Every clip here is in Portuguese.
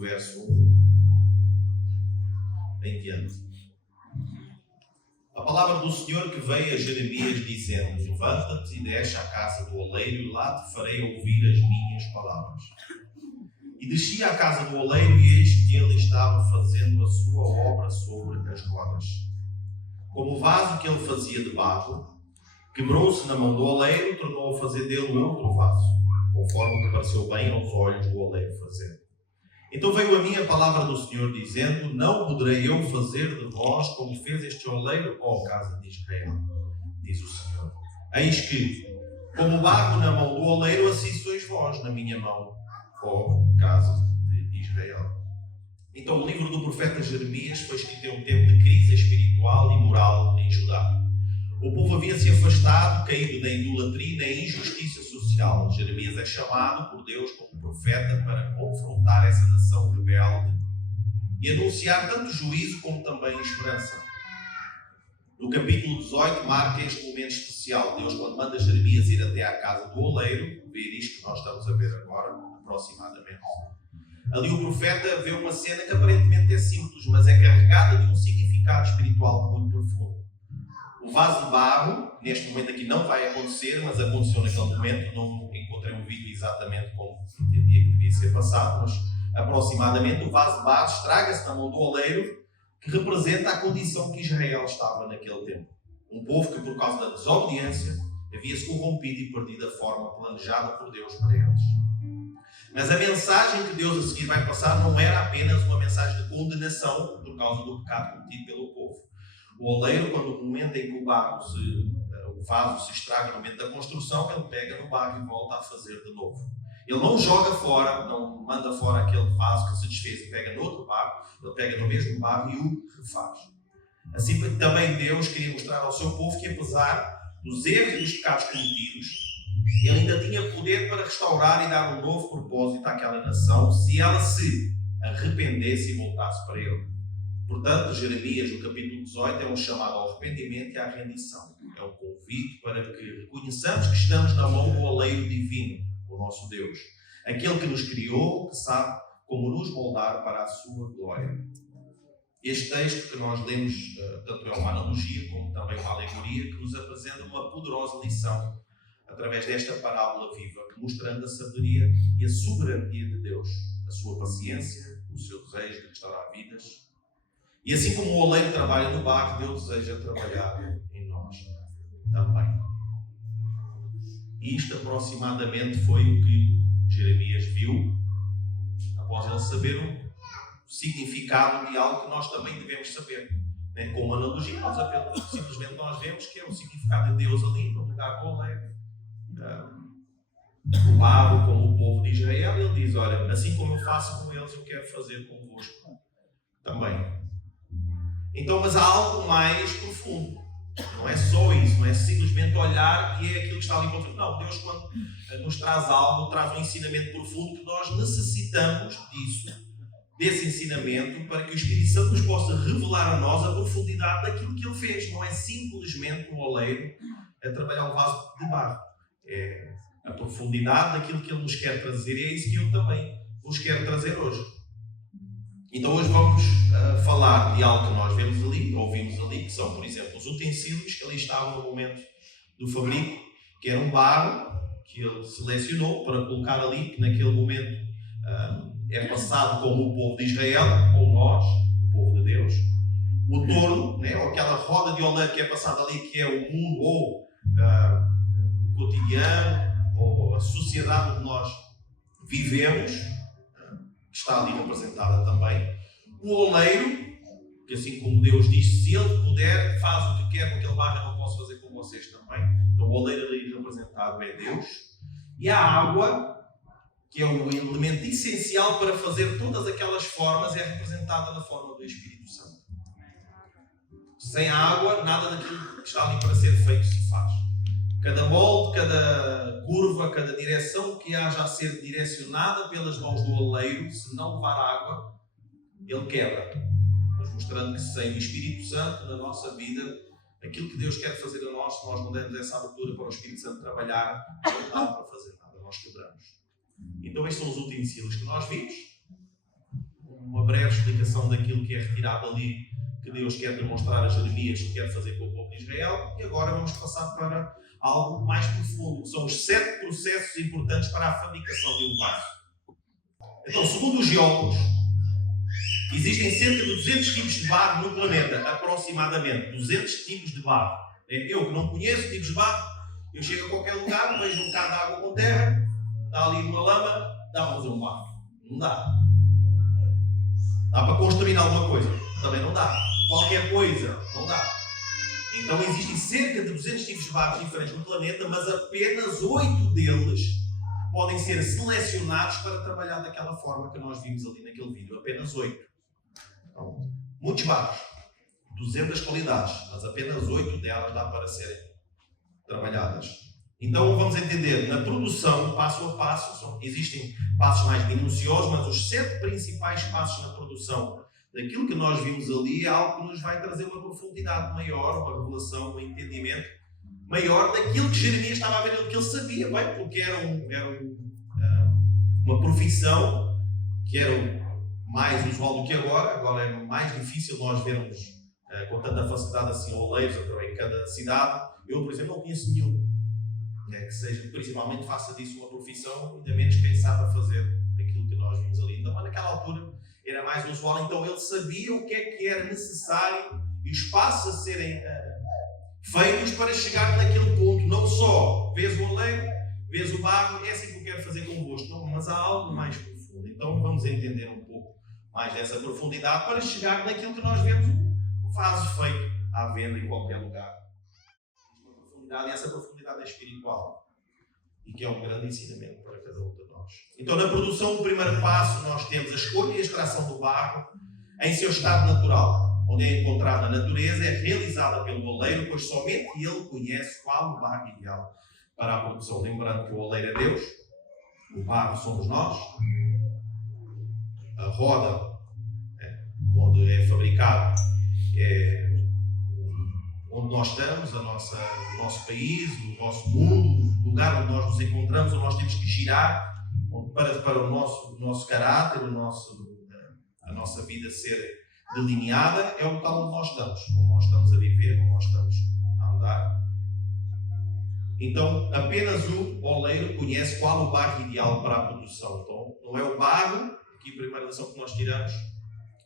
do verso 1 em diante. A palavra do Senhor que veio a Jeremias dizendo: levanta-te e desce à casa do oleiro e lá te farei ouvir as minhas palavras. E desci à casa do oleiro e eis que ele estava fazendo a sua obra sobre as rodas. Como o vaso que ele fazia de barro, quebrou-se na mão do oleiro, tornou a fazer dele outro vaso, conforme o que pareceu bem aos olhos do oleiro fazer. Então veio a mim a palavra do Senhor, dizendo: não poderei eu fazer de vós como fez este oleiro, ó casa de Israel, diz o Senhor. Eis que, como barro na mão do oleiro, assim sois vós na minha mão, ó casa de Israel. Então o livro do profeta Jeremias foi escrito em um tempo de crise espiritual e moral em Judá. O povo havia se afastado, caído na idolatria e na injustiça social. Jeremias é chamado por Deus como profeta para confrontar essa nação rebelde e anunciar tanto juízo como também esperança. No capítulo 18 marca este momento especial. Deus, quando manda Jeremias ir até à casa do oleiro, ver isto que nós estamos a ver agora, aproximadamente. Ali o profeta vê uma cena que aparentemente é simples, mas é carregada de um significado espiritual muito profundo. O vaso de barro, neste momento aqui não vai acontecer, mas aconteceu naquele momento. Não encontrei um vídeo exatamente como entendia que devia ser passado, mas aproximadamente o vaso de barro estraga-se na mão do oleiro, que representa a condição que Israel estava naquele tempo. Um povo que, por causa da desobediência, havia-se corrompido e perdido a forma planejada por Deus para eles. Mas a mensagem que Deus a seguir vai passar não era apenas uma mensagem de condenação por causa do pecado cometido pelo povo. O oleiro, quando no momento em que o vaso se estraga, no momento da construção, ele pega no barro e volta a fazer de novo. Ele não joga fora, não manda fora aquele vaso que se desfez e pega no outro barro, ele pega no mesmo barro e o refaz. Assim também Deus queria mostrar ao seu povo que, apesar dos erros e dos pecados cometidos, ele ainda tinha poder para restaurar e dar um novo propósito àquela nação, se ela se arrependesse e voltasse para ele. Portanto, Jeremias, no capítulo 18, é um chamado ao arrependimento e à rendição. É um convite para que reconheçamos que estamos na mão do oleiro divino, o nosso Deus. Aquele que nos criou, que sabe como nos moldar para a sua glória. Este texto que nós lemos, tanto é uma analogia como também uma alegoria, que nos apresenta uma poderosa lição através desta parábola viva, mostrando a sabedoria e a soberania de Deus, a sua paciência, o seu desejo de restaurar vidas. E assim como o oleiro trabalha no barro, Deus deseja trabalhar em nós também. E isto aproximadamente foi o que Jeremias viu, após ele saber o significado de algo que nós também devemos saber. Com uma analogia, simplesmente nós vemos que é o significado de Deus ali, no lugar do oleiro. O barro, como o povo de Israel, ele diz: olha, assim como eu faço com eles, eu quero fazer convosco também. Então, mas há algo mais profundo. Não é só isso, não é simplesmente olhar e é aquilo que está ali para frente. Não, Deus, quando nos traz algo, traz um ensinamento profundo que nós necessitamos desse ensinamento, para que o Espírito Santo nos possa revelar a nós a profundidade daquilo que Ele fez. Não é simplesmente um oleiro a trabalhar um vaso de barro. É a profundidade daquilo que Ele nos quer trazer, e é isso que eu também vos quero trazer hoje. Então hoje vamos falar de algo que nós vemos ali, ouvimos ali, que são, por exemplo, os utensílios que ali estavam no momento do fabrico, que era um barro que ele selecionou para colocar ali, que naquele momento é passado como o povo de Israel, ou nós, o povo de Deus. O torno, né, ou aquela roda de oleiro que é passada ali, que é o mundo ou o cotidiano, ou a sociedade onde nós vivemos, que está ali representada também. O oleiro, que assim como Deus diz, se Ele puder, faz o que quer com aquele barro, eu não posso fazer com vocês também. Então o oleiro ali representado é Deus. E a água, que é o elemento essencial para fazer todas aquelas formas, é representada na forma do Espírito Santo. Sem a água, nada daquilo que está ali para ser feito se faz. Cada molde, cada curva, cada direção que haja a ser direcionada pelas mãos do oleiro, se não levar água, ele quebra. Mas mostrando que sem o Espírito Santo na nossa vida, aquilo que Deus quer fazer a nós, se nós não demos essa abertura para o Espírito Santo trabalhar, não dá para fazer nada, nós quebramos. Então estes são os utensílios que nós vimos. explicação daquilo que é retirado ali, que Deus quer demonstrar a Jeremias, que quer fazer com o povo de Israel. E agora vamos passar para algo mais profundo, que são os 7 processos importantes para a fabricação de um vaso. Então, segundo os geólogos, existem cerca de 200 tipos de barro no planeta, aproximadamente 200 tipos de barro. Eu que não conheço tipos de barro, eu chego a qualquer lugar, vejo um bocado de água com terra, está ali uma lama, dá para fazer um barro? Não dá. Dá para construir alguma coisa? Também não dá. Qualquer coisa? Não dá. Então existem cerca de 200 tipos de barros diferentes no planeta, mas apenas 8 deles podem ser selecionados para trabalhar daquela forma que nós vimos ali naquele vídeo. Apenas 8. Então, muitos barros, 200 qualidades, mas apenas 8 delas dá para serem trabalhadas. Então vamos entender, na produção, passo a passo, existem passos mais minuciosos, mas os 7 principais passos na produção daquilo que nós vimos ali é algo que nos vai trazer uma profundidade maior, uma revelação, um entendimento maior daquilo que Jeremias estava a ver, do que ele sabia, bem, porque era uma profissão que era mais usual do que agora é mais difícil nós vermos com tanta facilidade assim oleiros em cada cidade. Eu, por exemplo, não conheço nenhum que seja, principalmente faça disso uma profissão, ainda menos quem sabe fazer aquilo que nós vimos ali. Então, naquela altura era mais usual, então ele sabia o que é que era necessário e os passos a serem feitos para chegar naquele ponto. Não só vês o oleiro, vês o barro, é assim que eu quero fazer convosco, não, mas há algo mais profundo. Então vamos entender um pouco mais dessa profundidade para chegar naquilo que nós vemos, o vaso feito à venda em qualquer lugar. E essa profundidade é espiritual e que é um grande ensinamento para cada um de nós. Então, na produção, o primeiro passo, nós temos a escolha e a extração do barro em seu estado natural, onde é encontrado na natureza, é realizada pelo oleiro, pois somente ele conhece qual o barro ideal para a produção. Lembrando que o oleiro é Deus, o barro somos nós, a roda onde é fabricado é onde nós estamos, o nosso país, o nosso mundo, o lugar onde nós nos encontramos, onde nós temos que girar para o nosso caráter, a nossa vida ser delineada, é o local onde nós estamos a viver, onde nós estamos a andar. Então, apenas o oleiro conhece qual o barro ideal para a produção. Então, não é o barro, aqui a primeira lição que nós tiramos,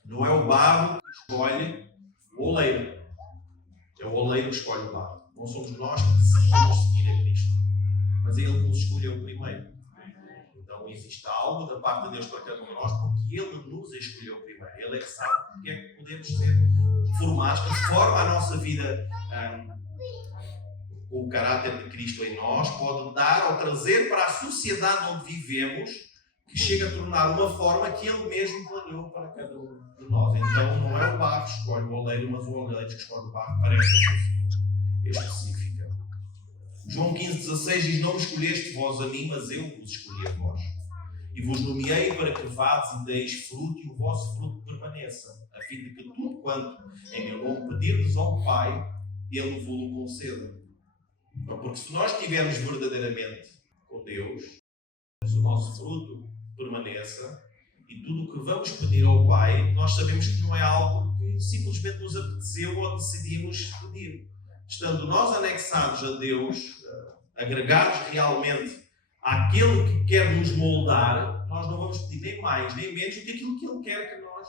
não é o barro que escolhe o oleiro. É o oleiro que escolhe o barro. Não somos nós que decidimos seguir a Cristo, mas é Ele que nos escolheu primeiro. Então existe algo da parte de Deus para cada um de nós, porque Ele nos escolheu primeiro. Ele é que sabe porque é que podemos ser formados, que forma a nossa vida com o caráter de Cristo em nós, pode dar ou trazer para a sociedade onde vivemos, que chega a tornar uma forma que Ele mesmo planeou para cada um de nós. Então não é o barro que escolhe o oleiro, mas o oleiro que escolhe o barro para esta função específica. João 15,16 diz: não me escolheste vós a mim, mas eu vos escolhi a vós. E vos nomeei para que vades e deis fruto, e o vosso fruto permaneça, a fim de que tudo quanto em meu nome pedirdes ao Pai, Ele vos conceda. Porque se nós estivermos verdadeiramente com Deus, o nosso fruto permaneça, e tudo o que vamos pedir ao Pai, nós sabemos que não é algo que simplesmente nos apeteceu ou decidimos pedir. Estando nós anexados a Deus, agregados realmente àquele que quer nos moldar, nós não vamos pedir nem mais nem menos do que aquilo que Ele quer que nós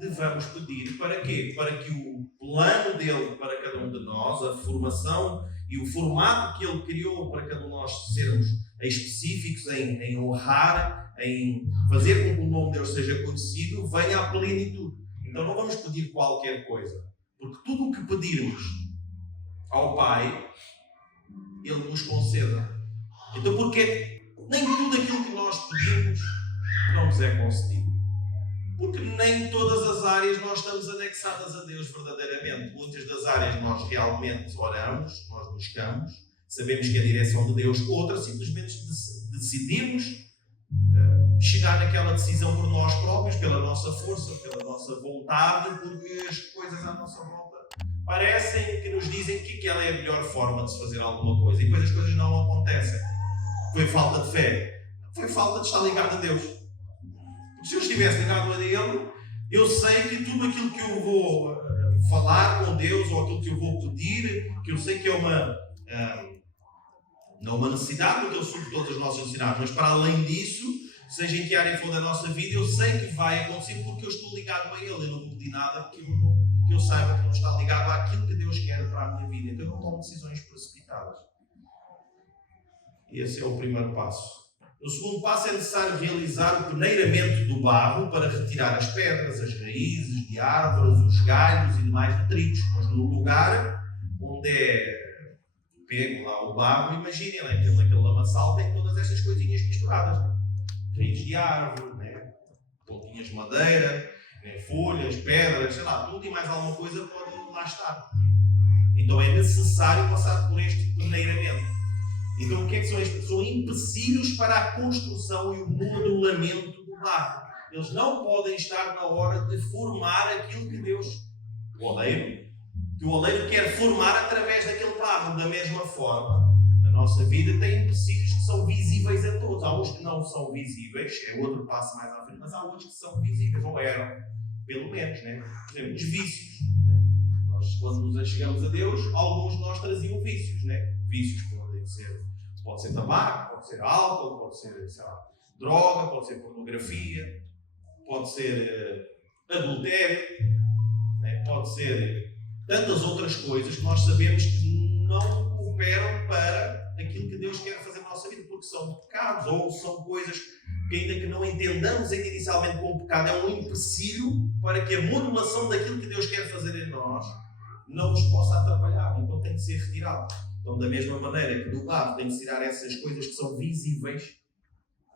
devamos pedir. Para quê? Para que o plano dele para cada um de nós, a formação e o formato que Ele criou para cada um de nós sermos específicos em honrar, em fazer com que o nome de Deus seja conhecido, venha à plenitude. Então não vamos pedir qualquer coisa, porque tudo o que pedirmos ao Pai, Ele nos conceda. Então porquê nem tudo aquilo que nós pedimos não nos é concedido? Porque nem todas as áreas nós estamos anexadas a Deus verdadeiramente. Muitas das áreas nós realmente oramos, nós buscamos, sabemos que é a direção de Deus. Outras simplesmente decidimos chegar naquela decisão por nós próprios, pela nossa força, pela nossa vontade, porque as coisas à nossa volta parecem que nos dizem que aquela é a melhor forma de se fazer alguma coisa, e depois as coisas não acontecem. Foi falta de fé, foi falta de estar ligado a Deus. Porque se eu estivesse ligado a Ele, Eu sei que tudo aquilo que eu vou falar com Deus, ou aquilo que eu vou pedir, que eu sei que é não uma necessidade, porque Ele supre todas as nossas necessidades, mas para além disso, seja em que área for da nossa vida, eu sei que vai acontecer porque eu estou ligado a Ele. Eu não pedi nada que eu saiba que não está ligado àquilo que Deus quer para a minha vida. Então eu não tomo decisões precipitadas. Esse é o primeiro passo. O segundo passo é necessário realizar o peneiramento do barro para retirar as pedras, as raízes de árvores, os galhos e demais detritos. Mas no lugar onde é pego lá o barro, imaginem, naquele lamaçal tem todas estas coisinhas misturadas. Né? Raízes de árvore, né? Pontinhas de madeira, né? Folhas, pedras, sei lá, tudo e mais alguma coisa pode lá estar. Então é necessário passar por este peneiramento. Então o que é que são estes? São empecilhos para a construção e o modelamento do barro. Eles não podem estar na hora de formar aquilo que Deus, que o oleiro quer formar através daquele barro. Da mesma forma, a nossa vida tem empecilhos que são visíveis a todos. Há uns que não são visíveis, é outro passo mais à frente, mas há outros que são visíveis, ou eram, pelo menos, né? Por exemplo, os vícios. Né? Nós, quando nos achegamos a Deus, alguns de nós traziam vícios, né? Vícios podem ser, pode ser tabaco, pode ser álcool, pode ser, sei lá, droga, pode ser pornografia, pode ser adultério, né? Pode ser tantas outras coisas que nós sabemos que não cooperam para aquilo que Deus quer fazer na nossa vida, porque são pecados ou são coisas que, ainda que não entendamos inicialmente como pecado, é um empecilho para que a modulação daquilo que Deus quer fazer em nós não nos possa atrapalhar. Então tem que ser retirado. Então, da mesma maneira que do barro tem que tirar essas coisas que são visíveis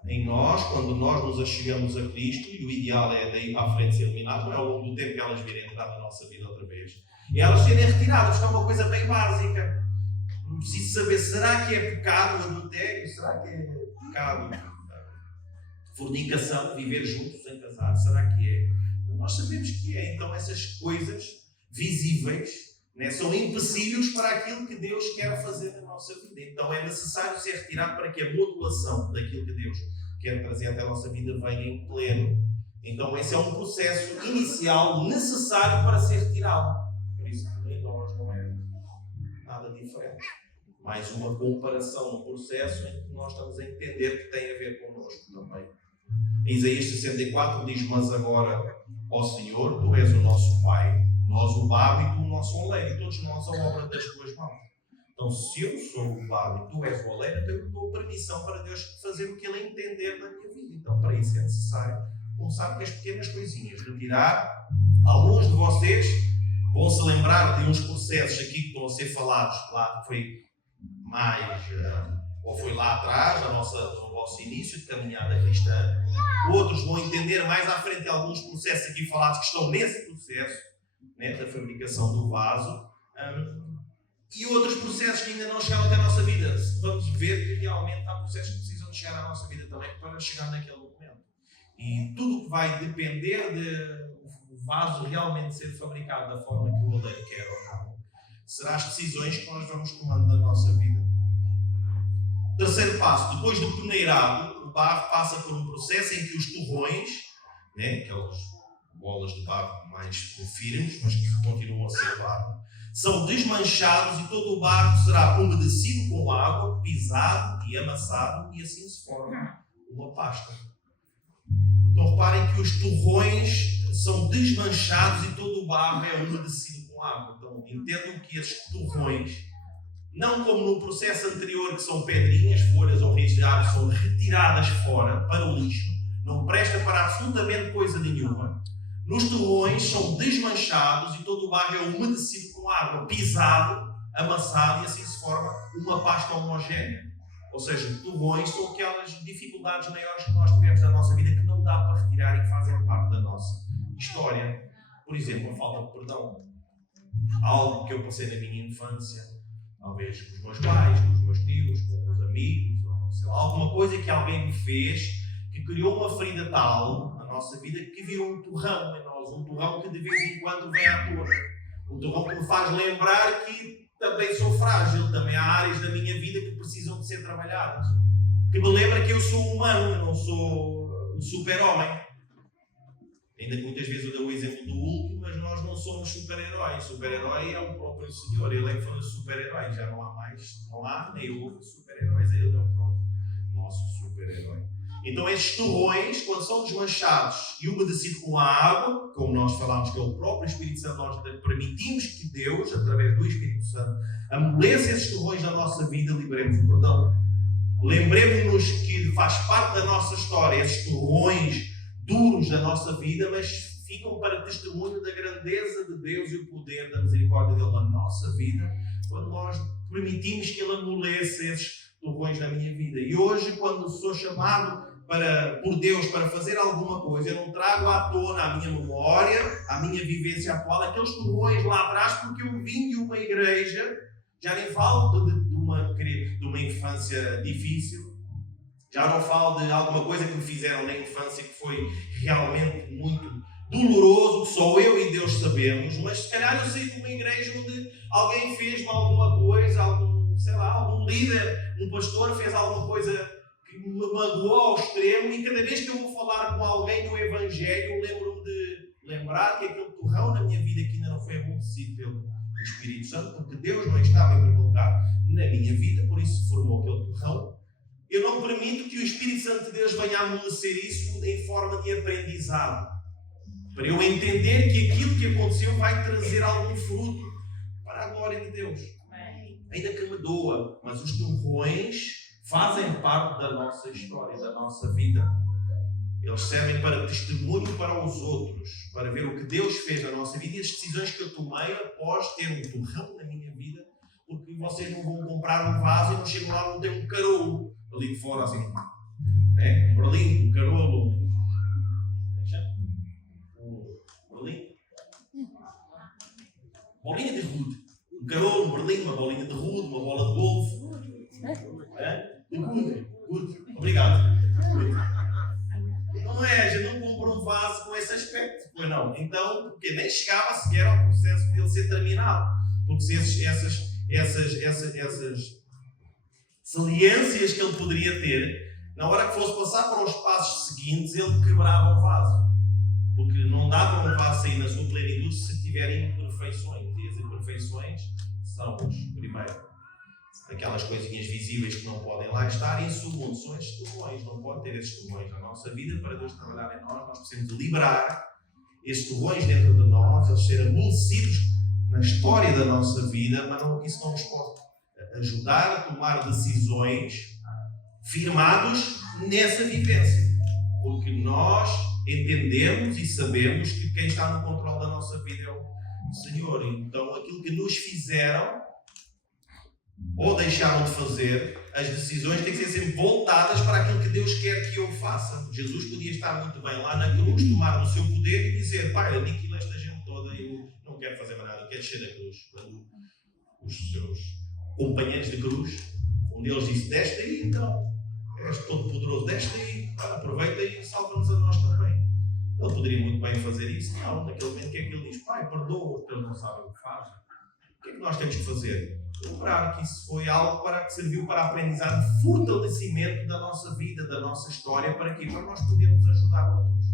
em nós, quando nós nos achegamos a Cristo, e o ideal é daí para a frente ser eliminado, não é ao longo do tempo que elas virem entrar na nossa vida outra vez. E elas serem retiradas, que é uma coisa bem básica. Não preciso saber, será que é pecado o adultério? Será que é pecado fornicação, viver juntos sem casar? Será que é? Nós sabemos que é. Então essas coisas visíveis, né, são empecilhos para aquilo que Deus quer fazer na nossa vida. Então é necessário ser retirado para que a modulação daquilo que Deus quer trazer até a nossa vida venha em pleno. Então esse é um processo inicial necessário para ser retirado. Por isso que em nós não é nada diferente. Mais uma comparação, um processo em que nós estamos a entender que tem a ver connosco também. Em Isaías 64 diz: mas agora, ó Senhor, Tu és o nosso Pai, nós o barro e Tu o nosso oleiro, e todos nós a obra das Tuas mãos. Então, se eu sou o barro e Tu és o oleiro, então eu dou permissão para Deus fazer o que Ele entender da minha vida. Então, para isso é necessário começar com as pequenas coisinhas, retirar. Alguns de vocês vão se lembrar de uns processos aqui que estão a ser falados lá, que foi mais, ou foi lá atrás, no vosso início de caminhada cristã. Outros vão entender mais à frente alguns processos aqui falados que estão nesse processo, né, da fabricação do vaso, e outros processos que ainda não chegaram até a nossa vida. Vamos ver que realmente há processos que precisam de chegar à nossa vida também para chegar naquele momento. E tudo que vai depender de o vaso realmente ser fabricado da forma que o oleiro quer ou não, serão as decisões que nós vamos tomando na nossa vida. Terceiro passo: depois do peneirado, o barro passa por um processo em que os torrões, né, aquelas bolas de barro mais firmes, mas que continuam a ser barro, são desmanchados e todo o barro será umedecido com água, pisado e amassado, e assim se forma uma pasta. Então reparem que os torrões são desmanchados e todo o barro é umedecido com água. Então entendam que esses torrões, não como no processo anterior, que são pedrinhas, folhas ou raízes de árvore, são retiradas fora para o lixo, não presta para absolutamente coisa nenhuma. Nos torrões são desmanchados e todo o barro é umedecido com água, pisado, amassado, e assim se forma uma pasta homogénea. Ou seja, torrões são aquelas dificuldades maiores que nós tivemos na nossa vida que não dá para retirar e que fazem parte da nossa história. Por exemplo, a falta de perdão. Algo que eu passei na minha infância, talvez com os meus pais, com os meus tios, com os amigos, ou sei lá, alguma coisa que alguém me fez que criou uma ferida tal na nossa vida que virou um torrão em nós, um torrão que de vez em quando vem à tona. Um torrão que me faz lembrar que também sou frágil, também há áreas da minha vida que precisam de ser trabalhadas. Que me lembra que eu sou humano, eu não sou um super-homem. Ainda que muitas vezes eu dou o exemplo do Hulk, mas nós não somos super-heróis. Super-herói é o próprio Senhor. Ele é que foi o super-herói. Já não há mais, não há nem houve super-heróis. Ele é o próprio nosso super-herói. Então estes torrões, quando são desmanchados e umedecidos com a água, como nós falámos que é o próprio Espírito Santo, nós permitimos que Deus, através do Espírito Santo, amoleça esses torrões na nossa vida e liberemos o perdão. Lembremos-nos que faz parte da nossa história esses torrões duros da nossa vida, mas ficam para testemunho da grandeza de Deus e o poder da misericórdia dele na nossa vida, quando nós permitimos que ele amoleça esses torrões na minha vida. E hoje, quando sou chamado por Deus para fazer alguma coisa, eu não trago à tona a minha memória, a minha vivência atual, aqueles torrões lá atrás, porque eu vim de uma igreja, já nem falo de uma infância difícil, já não falo de alguma coisa que me fizeram na infância que foi realmente muito doloroso, que só eu e Deus sabemos, mas se calhar eu saí de uma igreja onde alguém fez-me alguma coisa, algum líder, um pastor fez alguma coisa que me magoou ao extremo, e cada vez que eu vou falar com alguém do Evangelho, eu lembro-me de lembrar que aquele torrão na minha vida que ainda não foi amolecido pelo Espírito Santo, porque Deus não estava em primeiro lugar na minha vida, por isso formou aquele torrão. Eu não permito que o Espírito Santo de Deus venha a amolecer isso em forma de aprendizado, para eu entender que aquilo que aconteceu vai trazer algum fruto para a glória de Deus. Ainda que me doa, mas os torrões fazem parte da nossa história, da nossa vida. Eles servem para testemunho para os outros, para ver o que Deus fez na nossa vida e as decisões que eu tomei após ter um torrão na minha vida, porque vocês não vão comprar um vaso e não chegam lá e não tem um carolo ali de fora, assim, Berlim, um carolo, bolinha de rude, um carolo, um Berlim, uma bolinha de rude, uma bola de golfe, good, obrigado. Não é, a gente não compra um vaso com esse aspecto, pois não. Então, porque nem chegava sequer ao processo de ele ser terminado. Porque se essas saliências que ele poderia ter, na hora que fosse passar para os passos seguintes, ele quebrava o vaso. Porque não dá para um vaso sair na sua plenitude se tiver imperfeições. E as imperfeições são os primeiros. Aquelas coisinhas visíveis que não podem lá estar, e em segundo, são estes torrões. Não pode ter estes torrões na nossa vida. Para Deus trabalhar em nós precisamos de liberar estes torrões dentro de nós, eles serem amolecidos na história da nossa vida, mas não, isso não nos pode ajudar a tomar decisões firmados nessa vivência. Porque nós entendemos e sabemos que quem está no controle da nossa vida é o Senhor. Então, aquilo que nos fizeram ou deixaram de fazer, as decisões têm que ser sempre voltadas para aquilo que Deus quer que eu faça. Jesus podia estar muito bem lá na cruz, tomar o seu poder e dizer: Pai, aniquila esta gente toda, eu não quero fazer mais nada, eu quero descer da cruz. Quando os seus companheiros de cruz, um deles disse: desce aí então, és todo poderoso, desce aí, aproveita e salva-nos a nós também. Ele poderia muito bem fazer isso. Não, naquele momento, o que é que ele diz? Pai, perdoa, porque eles não sabem o que fazem. O que é que nós temos que fazer? Lembrar que isso foi algo que serviu para aprendizado, fortalecimento da nossa vida, da nossa história, para quê? Para nós podermos ajudar outros.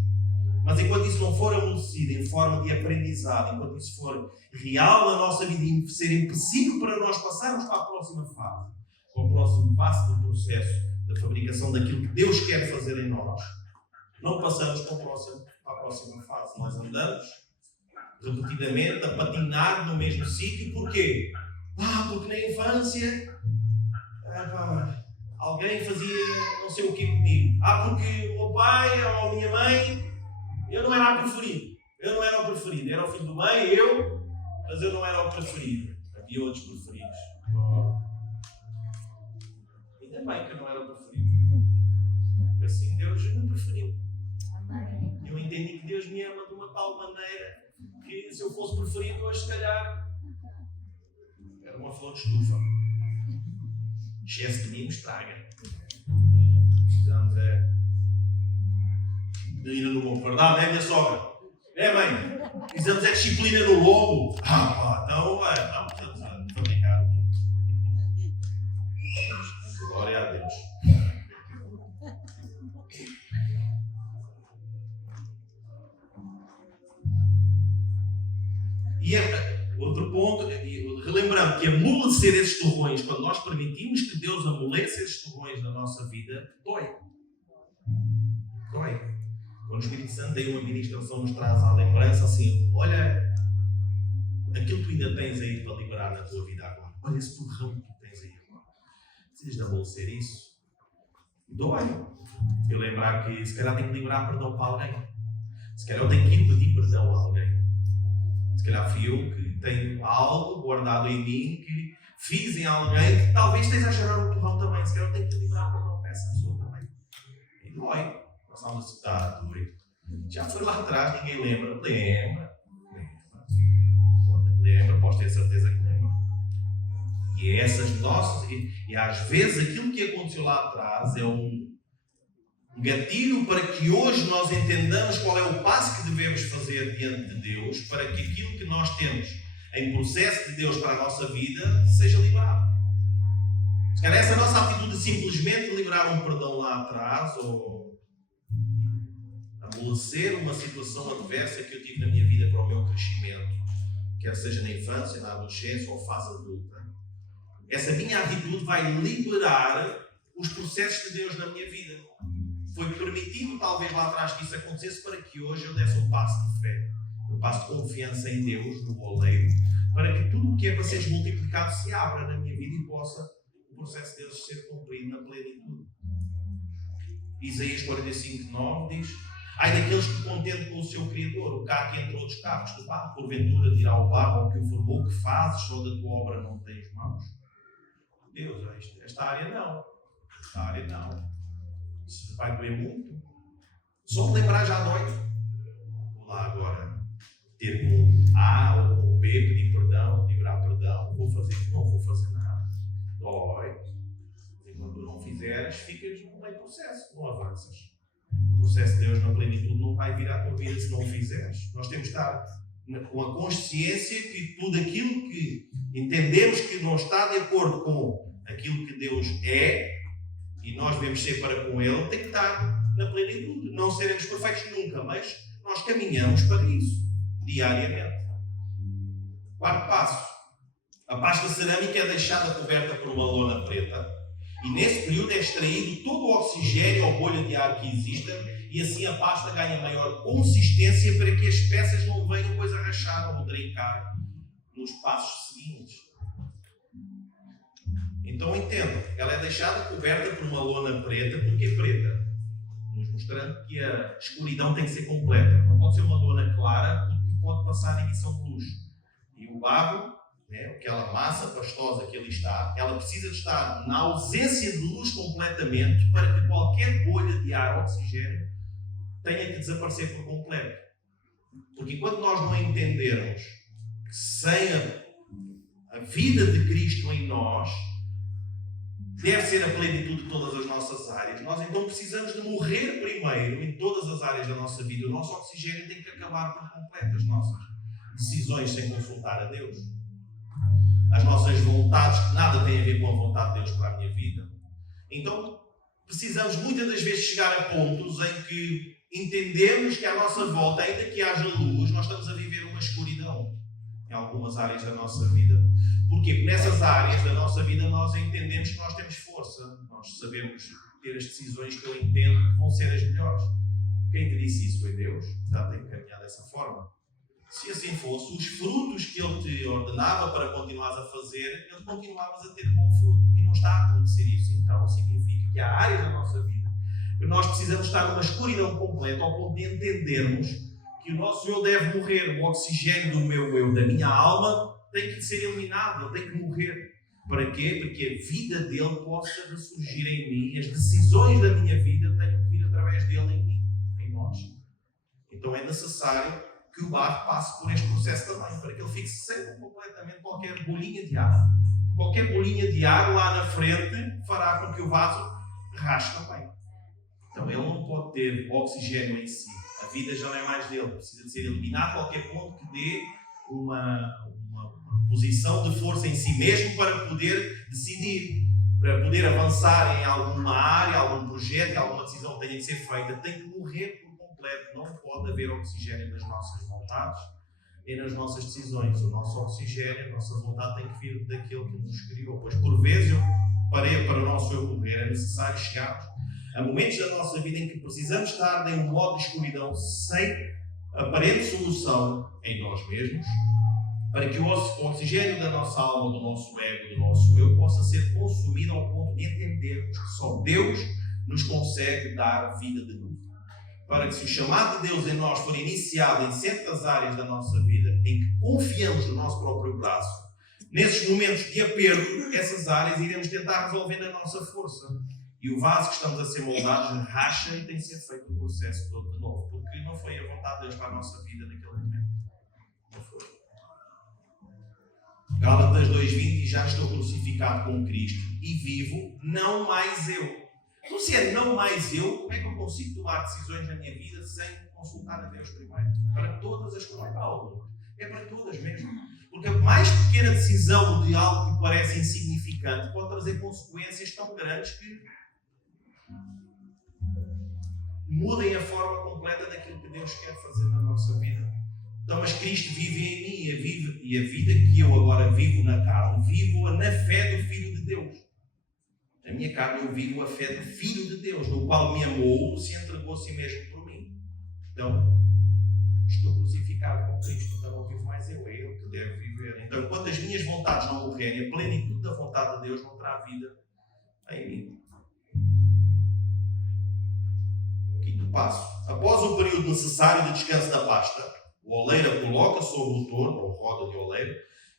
Mas enquanto isso não for amolecido em forma de aprendizado, enquanto isso for real na nossa vida e ser empecilho para nós passarmos para a próxima fase, para o próximo passo do processo da fabricação daquilo que Deus quer fazer em nós, não passamos para a próxima fase. Nós andamos repetidamente a patinar no mesmo sítio. Porquê? Porque na infância alguém fazia não sei o que comigo. Porque o meu pai ou a minha mãe, eu não era o preferido. Era o filho do meio, mas eu não era o preferido. Havia outros preferidos. Ainda bem que eu não era o preferido. Assim Deus me preferiu. Eu entendi que Deus me ama de uma tal maneira que se eu fosse preferido, hoje se calhar era uma flor de estufa. Excesso de mim estraga. Precisamos de ir no lobo. Verdade, não é minha sogra? Mãe? Precisamos disciplina no lobo. Então não precisamos fabricar. Glória a Deus. E outro ponto, relembrando que amolecer esses torrões, quando nós permitimos que Deus amoleça esses torrões na nossa vida, dói. Dói. Quando o Espírito Santo tem uma ministração, nos traz à lembrança assim, olha, aquilo que tu ainda tens aí para liberar na tua vida agora. Olha esse torrão que tu tens aí agora. Precisas de amolecer isso? Dói. Eu lembrar que se calhar tenho que liberar perdão para alguém. Se calhar eu tenho que ir pedir perdão a alguém. Se calhar fui eu que tenho algo guardado em mim que fiz em alguém que talvez esteja a gerar um torrão também. Se calhar eu tenho que liberar perdão para essa pessoa também. E dói. Nós estamos a citar, doido. Já foi lá atrás, ninguém lembra. Lembra, posso ter certeza que lembra. E essas nossas, e às vezes aquilo que aconteceu lá atrás é um gatilho para que hoje nós entendamos qual é o passo que devemos fazer diante de Deus, para que aquilo que nós temos em processo de Deus para a nossa vida seja liberado. Se calhar essa nossa atitude de simplesmente liberar um perdão lá atrás, ou amolecer uma situação adversa que eu tive na minha vida para o meu crescimento, quer seja na infância, na adolescência ou fase adulta, essa minha atitude vai liberar os processos de Deus na minha vida. Foi permitido talvez lá atrás que isso acontecesse para que hoje eu desse um passo de fé, um passo de confiança em Deus, no oleiro, para que tudo o que é para ser multiplicado se abra na minha vida e possa o processo de Deus ser cumprido na plenitude. Isaías 45:9 diz: ai daqueles que contente com o seu Criador, o carro que entre outros carros do barro, porventura dirá o barro ao que o formou, que fazes, só da tua obra não tens mãos. Deus, esta área não. Esta área não. Isso vai doer muito. Só me lembrar já dói. Vou lá agora ter um A ou um B, pedir perdão, liberar perdão. Vou fazer, não vou fazer nada. Dói. E quando não fizeres, ficas no meio do processo, não avanças. O processo de Deus na plenitude não vai vir à tua vida se não o fizeres. Nós temos que estar com a consciência que tudo aquilo que entendemos que não está de acordo com aquilo que Deus é, e nós devemos ser para com Ele, tem que estar na plenitude. Não seremos perfeitos nunca, mas nós caminhamos para isso, diariamente. Quarto passo. A pasta cerâmica é deixada coberta por uma lona preta, e nesse período é extraído todo o oxigênio ou bolha de ar que exista, e assim a pasta ganha maior consistência para que as peças não venham depois a rachar ou trincar nos passos seguintes. Então entendo, ela é deixada coberta por uma lona preta. Porque preta? Nos mostrando que a escuridão tem que ser completa. Não pode ser uma lona clara, porque pode passar a emissão de luz. E o barro, aquela massa pastosa que ali está, ela precisa de estar na ausência de luz completamente para que qualquer bolha de ar ou oxigênio tenha que desaparecer por completo. Porque quando nós não entendermos que sem a vida de Cristo em nós deve ser a plenitude de todas as nossas áreas, nós então precisamos de morrer primeiro em todas as áreas da nossa vida. O nosso oxigênio tem que acabar por completo, as nossas decisões sem consultar a Deus, as nossas vontades que nada têm a ver com a vontade de Deus para a minha vida. Então precisamos muitas das vezes chegar a pontos em que entendemos que à nossa volta, ainda que haja luz, nós estamos a viver uma escuridão em algumas áreas da nossa vida. Porquê? Porque nessas áreas da nossa vida nós entendemos que nós temos força. Nós sabemos ter as decisões que eu entendo que vão ser as melhores. Quem te disse isso foi Deus. Já tem que caminhar dessa forma. Se assim fosse, os frutos que Ele te ordenava para continuares a fazer, Ele continuavas a ter bom fruto. E não está a acontecer isso. Então significa que há áreas da nossa vida que nós precisamos estar numa escuridão completa ao ponto de entendermos que o nosso eu deve morrer. O oxigênio do meu eu, da minha alma, tem que ser eliminado, ele tem que morrer. Para quê? Porque a vida dele possa ressurgir em mim, as decisões da minha vida tenham que vir através dele em mim, em nós. Então é necessário que o barro passe por este processo também, para que ele fique sem completamente qualquer bolinha de ar. Qualquer bolinha de ar lá na frente fará com que o vaso rasgue também. Então ele não pode ter oxigênio em si. A vida já não é mais dele. Precisa de ser eliminado qualquer ponto que dê uma posição de força em si mesmo para poder decidir, para poder avançar em alguma área, algum projeto, alguma decisão que tenha que ser feita. Tem que morrer por completo. Não pode haver oxigênio nas nossas vontades, e nas nossas decisões. O nosso oxigênio, a nossa vontade tem que vir daquele que nos criou. Pois por vezes, para o nosso eu morrer, é necessário chegarmos a momentos da nossa vida em que precisamos estar em um modo de escuridão sem aparente solução em nós mesmos, para que o oxigênio da nossa alma, do nosso ego, do nosso eu, possa ser consumido ao ponto de entendermos que só Deus nos consegue dar vida de novo. Para que se o chamado de Deus em nós for iniciado em certas áreas da nossa vida, em que confiamos no nosso próprio braço, nesses momentos de aperto, essas áreas iremos tentar resolver na nossa força. E o vaso que estamos a ser moldados racha e tem que ser feito o processo todo de novo. Porque não foi a vontade de Deus para a nossa vida naquele momento. Não foi. Gálatas 2:20, já estou crucificado com Cristo e vivo, não mais eu. Então, se é não mais eu, como é que eu consigo tomar decisões na minha vida sem consultar a Deus primeiro? Para todas as coisas, não é para algumas, é para todas mesmo. Porque a mais pequena decisão de algo que parece insignificante pode trazer consequências tão grandes que mudem a forma completa daquilo que Deus quer fazer na nossa vida. Então, mas Cristo vive em mim, e a vida que eu agora vivo na carne, vivo na fé do Filho de Deus. Na minha carne eu vivo a fé do Filho de Deus, no qual me amou, se entregou a si mesmo por mim. Então, estou crucificado com Cristo, então não vivo mais eu, é Ele que deve viver. Então, enquanto as minhas vontades não morrerem, a plenitude da vontade de Deus não terá vida em mim. Quinto passo. Após o período necessário de descanso da pasta, o oleiro coloca sobre o torno, ou roda de oleiro,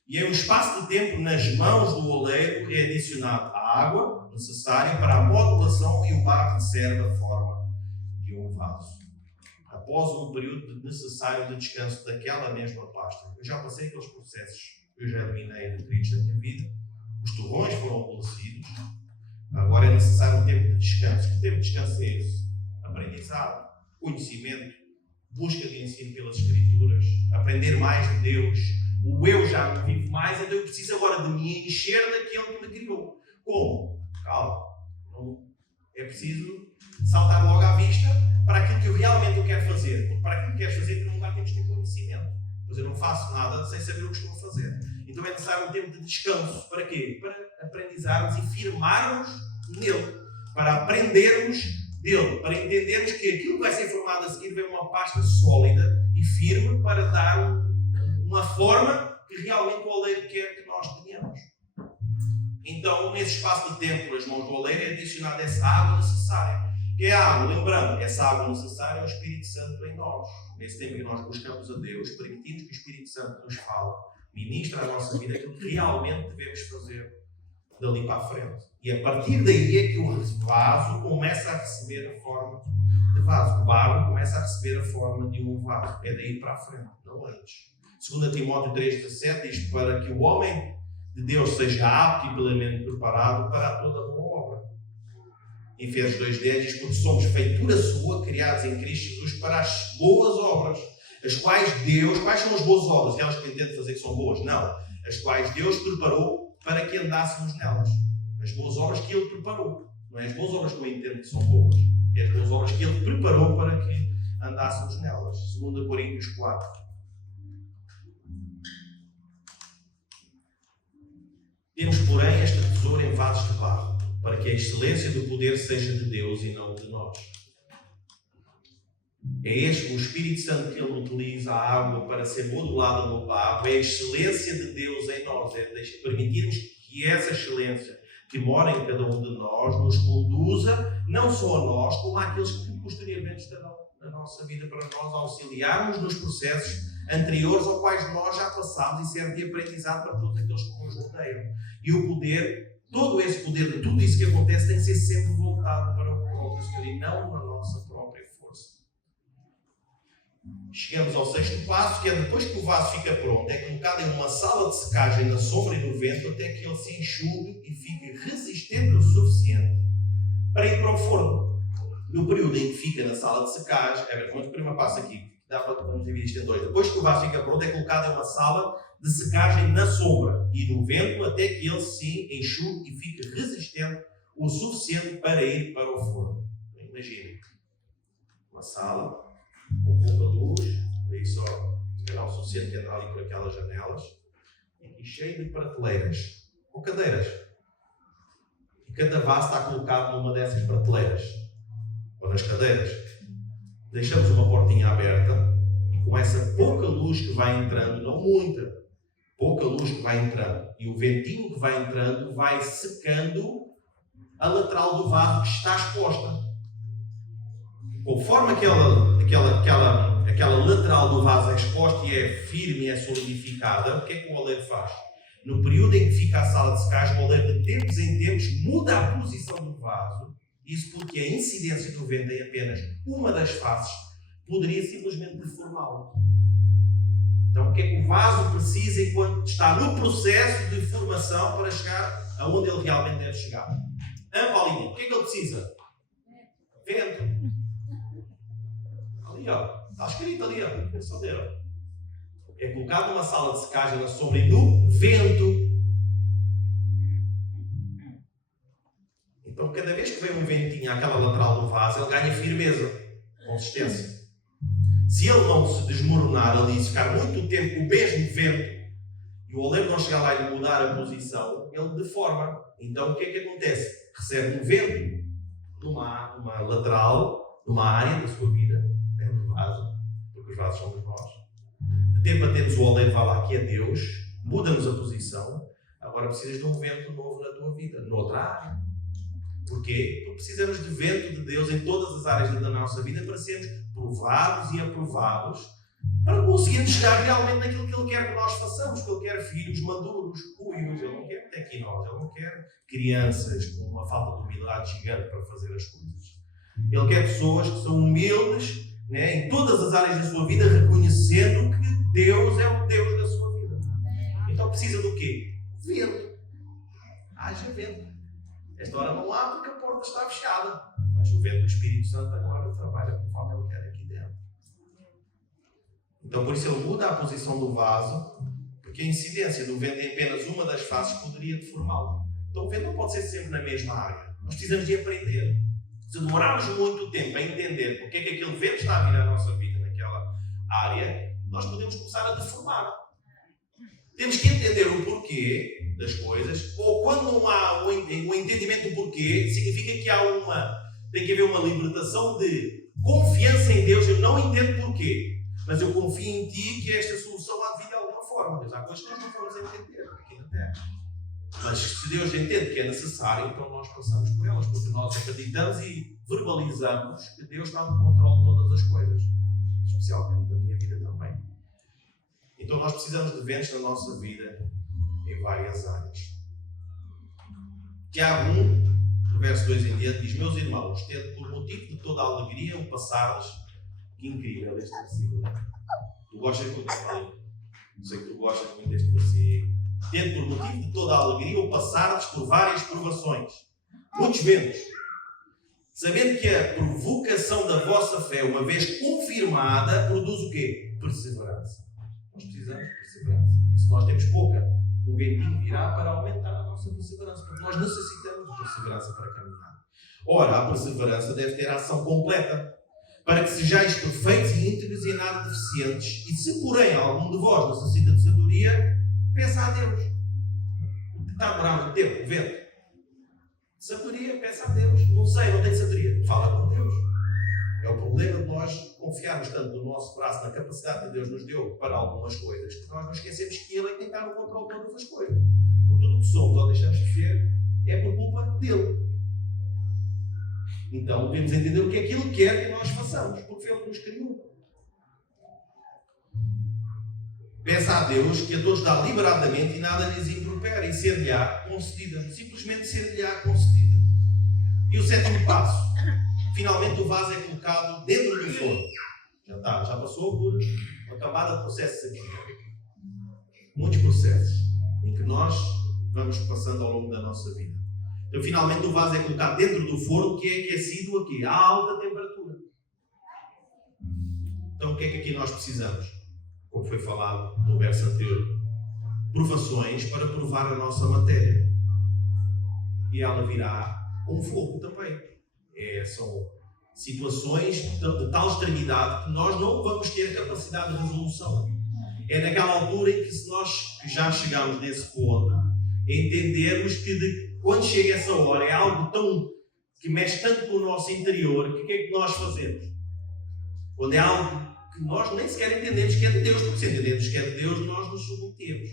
e em um espaço de tempo nas mãos do oleiro é adicionado a água necessária para a modulação e o barro serve a forma de um vaso. Após um período necessário de descanso daquela mesma pasta, eu já passei aqueles processos, eu já eliminei nutrientes da minha vida, os torrões foram amolecidos, agora é necessário um tempo de descanso. Que tempo de descanso é esse? Aprendizado, conhecimento, busca de ensino pelas Escrituras, aprender mais de Deus. O eu já não vive mais, então eu preciso agora de me encher daquele que me criou. Como? Calma. Não é preciso saltar logo à vista para aquilo que eu realmente quero fazer. Porque para aquilo que queres fazer, em primeiro lugar, temos que ter conhecimento. Pois eu não faço nada sem saber o que estou a fazer. Então é necessário um tempo de descanso. Para quê? Para aprendizarmos e firmarmos nele. Para aprendermos dele. Para entendermos que aquilo que vai ser formado a seguir vem uma pasta sólida e firme para dar uma forma que realmente o oleiro quer que nós tenhamos. Então, nesse espaço de tempo, nas mãos do oleiro, é adicionada essa água necessária. Que é a água, lembrando, essa água necessária é o Espírito Santo em nós. Nesse tempo em que nós buscamos a Deus, permitimos que o Espírito Santo nos fale, ministra a nossa vida aquilo que realmente devemos fazer dali para a frente. E a partir daí é que o vaso começa a receber a forma de vaso. O barro começa a receber a forma de um vaso. É daí para a frente, não antes. 2 Timóteo 3,17 diz para que o homem de Deus seja apto e plenamente preparado para toda boa obra. Em Efésios 2,10 diz porque somos feitura sua, criados em Cristo Jesus para as boas obras, as quais são as boas obras? Aquelas que entendem fazer que são boas? Não. As quais Deus preparou para que andássemos nelas. As boas obras que Ele preparou. Não é as boas obras que eu entendo que são boas. É as boas obras que Ele preparou para que andássemos nelas. 2 Coríntios 4. Temos, porém, esta tesoura em vasos de barro, para que a excelência do poder seja de Deus e não de nós. É este o Espírito Santo que Ele utiliza a água para ser modulada no barro. É a excelência de Deus em nós. É permitirmos que essa excelência que mora em cada um de nós nos conduza, não só a nós, como àqueles que posteriormente estarão na nossa vida, para nós auxiliarmos nos processos anteriores aos quais nós já passámos e serve de aprendizado para todos aqueles que nos rodeiam. E o poder, todo esse poder de tudo isso que acontece tem que ser sempre voltado para o próprio Senhor e não na nossa própria força. Chegamos ao 6º passo, que é depois que o vaso fica pronto, é colocado em uma sala de secagem na sombra e no vento até que ele se enxugue e fique resistente o suficiente para ir para o forno. No período em que fica na sala de secagem, vamos primeiro passo aqui, vamos dividir isto em dois. Depois que o vaso fica pronto, é colocado em uma sala de secagem na sombra e no vento até que ele se enxugue e fique resistente o suficiente para ir para o forno. Imaginem, uma sala com pouca luz, aí só, se calhar o suficiente comerciante que entra ali por aquelas janelas, e cheio de prateleiras, ou cadeiras. E cada vaso está colocado numa dessas prateleiras, ou nas cadeiras. Deixamos uma portinha aberta, e com essa pouca luz que vai entrando, não muita, pouca luz que vai entrando, e o ventinho que vai entrando vai secando a lateral do vaso que está exposta. Conforme aquela lateral do vaso é exposta e é firme e é solidificada, o que é que o oleiro faz? No período em que fica a sala de secagem, o oleiro de tempos em tempos muda a posição do vaso. Isso porque a incidência do vento em apenas uma das faces poderia simplesmente deformá-lo. Então o que é que o vaso precisa enquanto está no processo de formação para chegar aonde ele realmente deve chegar? Paulinho, o que é que ele precisa? Vento. Ali, ó. Está escrito ali, ó. É colocado numa sala de secagem na sombra e no vento. Então, cada vez que vem um ventinho àquela lateral do vaso, ele ganha firmeza, consistência. Se ele não se desmoronar ali, se ficar muito tempo com o mesmo vento, e o oleiro não chegar lá e mudar a posição, ele deforma. Então, o que é que acontece? Recebe um vento numa lateral, numa área da sua vida, dentro do vaso, porque os vasos somos nós. De tempo a tempos o oleiro vai lá que é Deus, muda-nos a posição, agora precisas de um vento novo na tua vida, noutra área. Porquê? Porque precisamos de vento de Deus em todas as áreas da nossa vida para sermos provados e aprovados, para conseguirmos chegar realmente naquilo que Ele quer que nós façamos, que Ele quer filhos maduros, cuios, Ele não quer tequinós, Ele não quer crianças com uma falta de humildade gigante para fazer as coisas. Ele quer pessoas que são humildes, né, em todas as áreas da sua vida, reconhecendo que Deus é o Deus da sua vida. Então precisa do quê? Vento. Haja vento. Esta hora não há porque a porta está fechada. Mas o vento do Espírito Santo agora trabalha conforme Ele quer aqui dentro. Então por isso Ele muda a posição do vaso, porque a incidência do vento em apenas uma das faces poderia deformá-lo. Então o vento não pode ser sempre na mesma área. Nós precisamos de aprender. Se demorarmos muito tempo a entender porque é que aquele vento está a vir à nossa vida naquela área, nós podemos começar a deformar. Temos que entender o porquê das coisas, ou quando não há o entendimento do porquê, significa que tem que haver uma libertação de confiança em Deus. Eu não entendo porquê, mas eu confio em Ti que esta solução há de vir de alguma forma. Deus, há coisas que nós não vamos entender aqui na Terra. Mas se Deus entende que é necessário, então nós passamos por elas, porque nós acreditamos e verbalizamos que Deus está no controle de todas as coisas, especialmente da minha vida também. Então nós precisamos de ventos na nossa vida em várias áreas. Tiago 1, verso 2 em diante, diz: meus irmãos, tendo por motivo de toda a alegria o passar-lhes. Que incrível este versículo. Tu gostas muito deste versículo? Sei que tu gostas muito deste versículo. Tendo por motivo de toda a alegria o passar-lhes por várias provações, muitos ventos, sabendo que a provocação da vossa fé, uma vez confirmada, produz o quê? Perseverança. Nós precisamos de perseverança. Se nós temos pouca, um ventinho virá para aumentar a nossa perseverança, porque nós necessitamos de perseverança para caminhar. Ora, a perseverança deve ter a ação completa, para que sejais perfeitos e íntegros e em nada deficientes. E se, porém, algum de vós necessita de sabedoria, peça a Deus. Está a demorar muito tempo, o vento. Sabedoria, peça a Deus. Não sei, não tenho sabedoria. Fala com Deus. É o problema de nós confiarmos tanto no nosso braço, na capacidade que Deus nos deu para algumas coisas, que nós não esquecemos que Ele é quem está no controle de todas as coisas. Por tudo o que somos ou deixamos de ser, é por culpa dEle. Então devemos entender o que é que Ele quer que nós façamos, porque foi Ele que nos criou. Peça a Deus que a todos dá liberadamente e nada lhes impropera, e ser-lhe-á concedida. Simplesmente ser-lhe-á concedida. E o sétimo passo. Finalmente o vaso é colocado dentro do forno. Já passou por uma camada de processos aqui. Muitos processos em que nós vamos passando ao longo da nossa vida. Então finalmente o vaso é colocado dentro do forno, que é aquecido aqui, a alta temperatura. Então o que é que aqui nós precisamos? Como foi falado no verso anterior, provações para provar a nossa matéria. E ela virá com fogo também. São situações de tal extremidade que nós não vamos ter capacidade de resolução. É naquela altura em que, se nós já chegamos nesse ponto, entendermos que quando chega essa hora é algo tão que mexe tanto com o nosso interior, que o que é que nós fazemos? Quando é algo que nós nem sequer entendemos que é de Deus, porque se entendemos que é de Deus, nós nos submetemos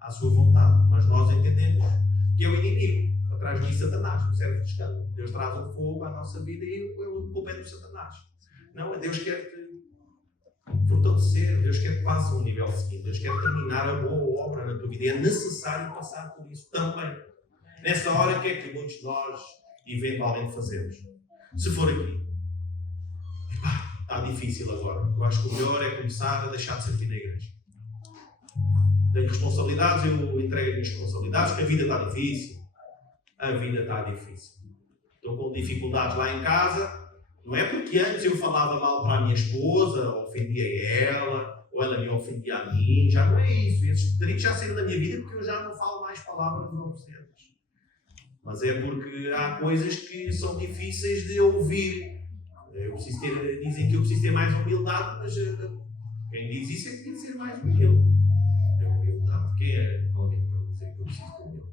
à sua vontade, mas nós entendemos que é o inimigo, atrás de Satanás, o servo de escândalo. Deus traz um fogo à nossa vida e o culpa é do Satanás. Não, é Deus que quer te fortalecer, Deus quer que passe a um nível seguinte, Deus quer terminar a boa obra na tua vida. E é necessário passar por isso também. Nessa hora, o que é que muitos de nós eventualmente fazemos? Se for aqui, está difícil agora. Eu acho que o melhor é começar a deixar de servir na igreja. Tenho responsabilidades, eu entrego as minhas responsabilidades, porque a vida está difícil. A vida está difícil. Estou com dificuldades lá em casa. Não é porque antes eu falava mal para a minha esposa, ofendia ela, ou ela me ofendia a mim. Já não é isso. Esses trigos já saíram da minha vida porque eu já não falo mais palavras obscenas. Mas é porque há coisas que são difíceis de ouvir. Dizem que eu preciso ter mais humildade, mas quem diz isso é que tem que ser mais humilde. É humildade. Quem é alguém para dizer que eu preciso de humildade?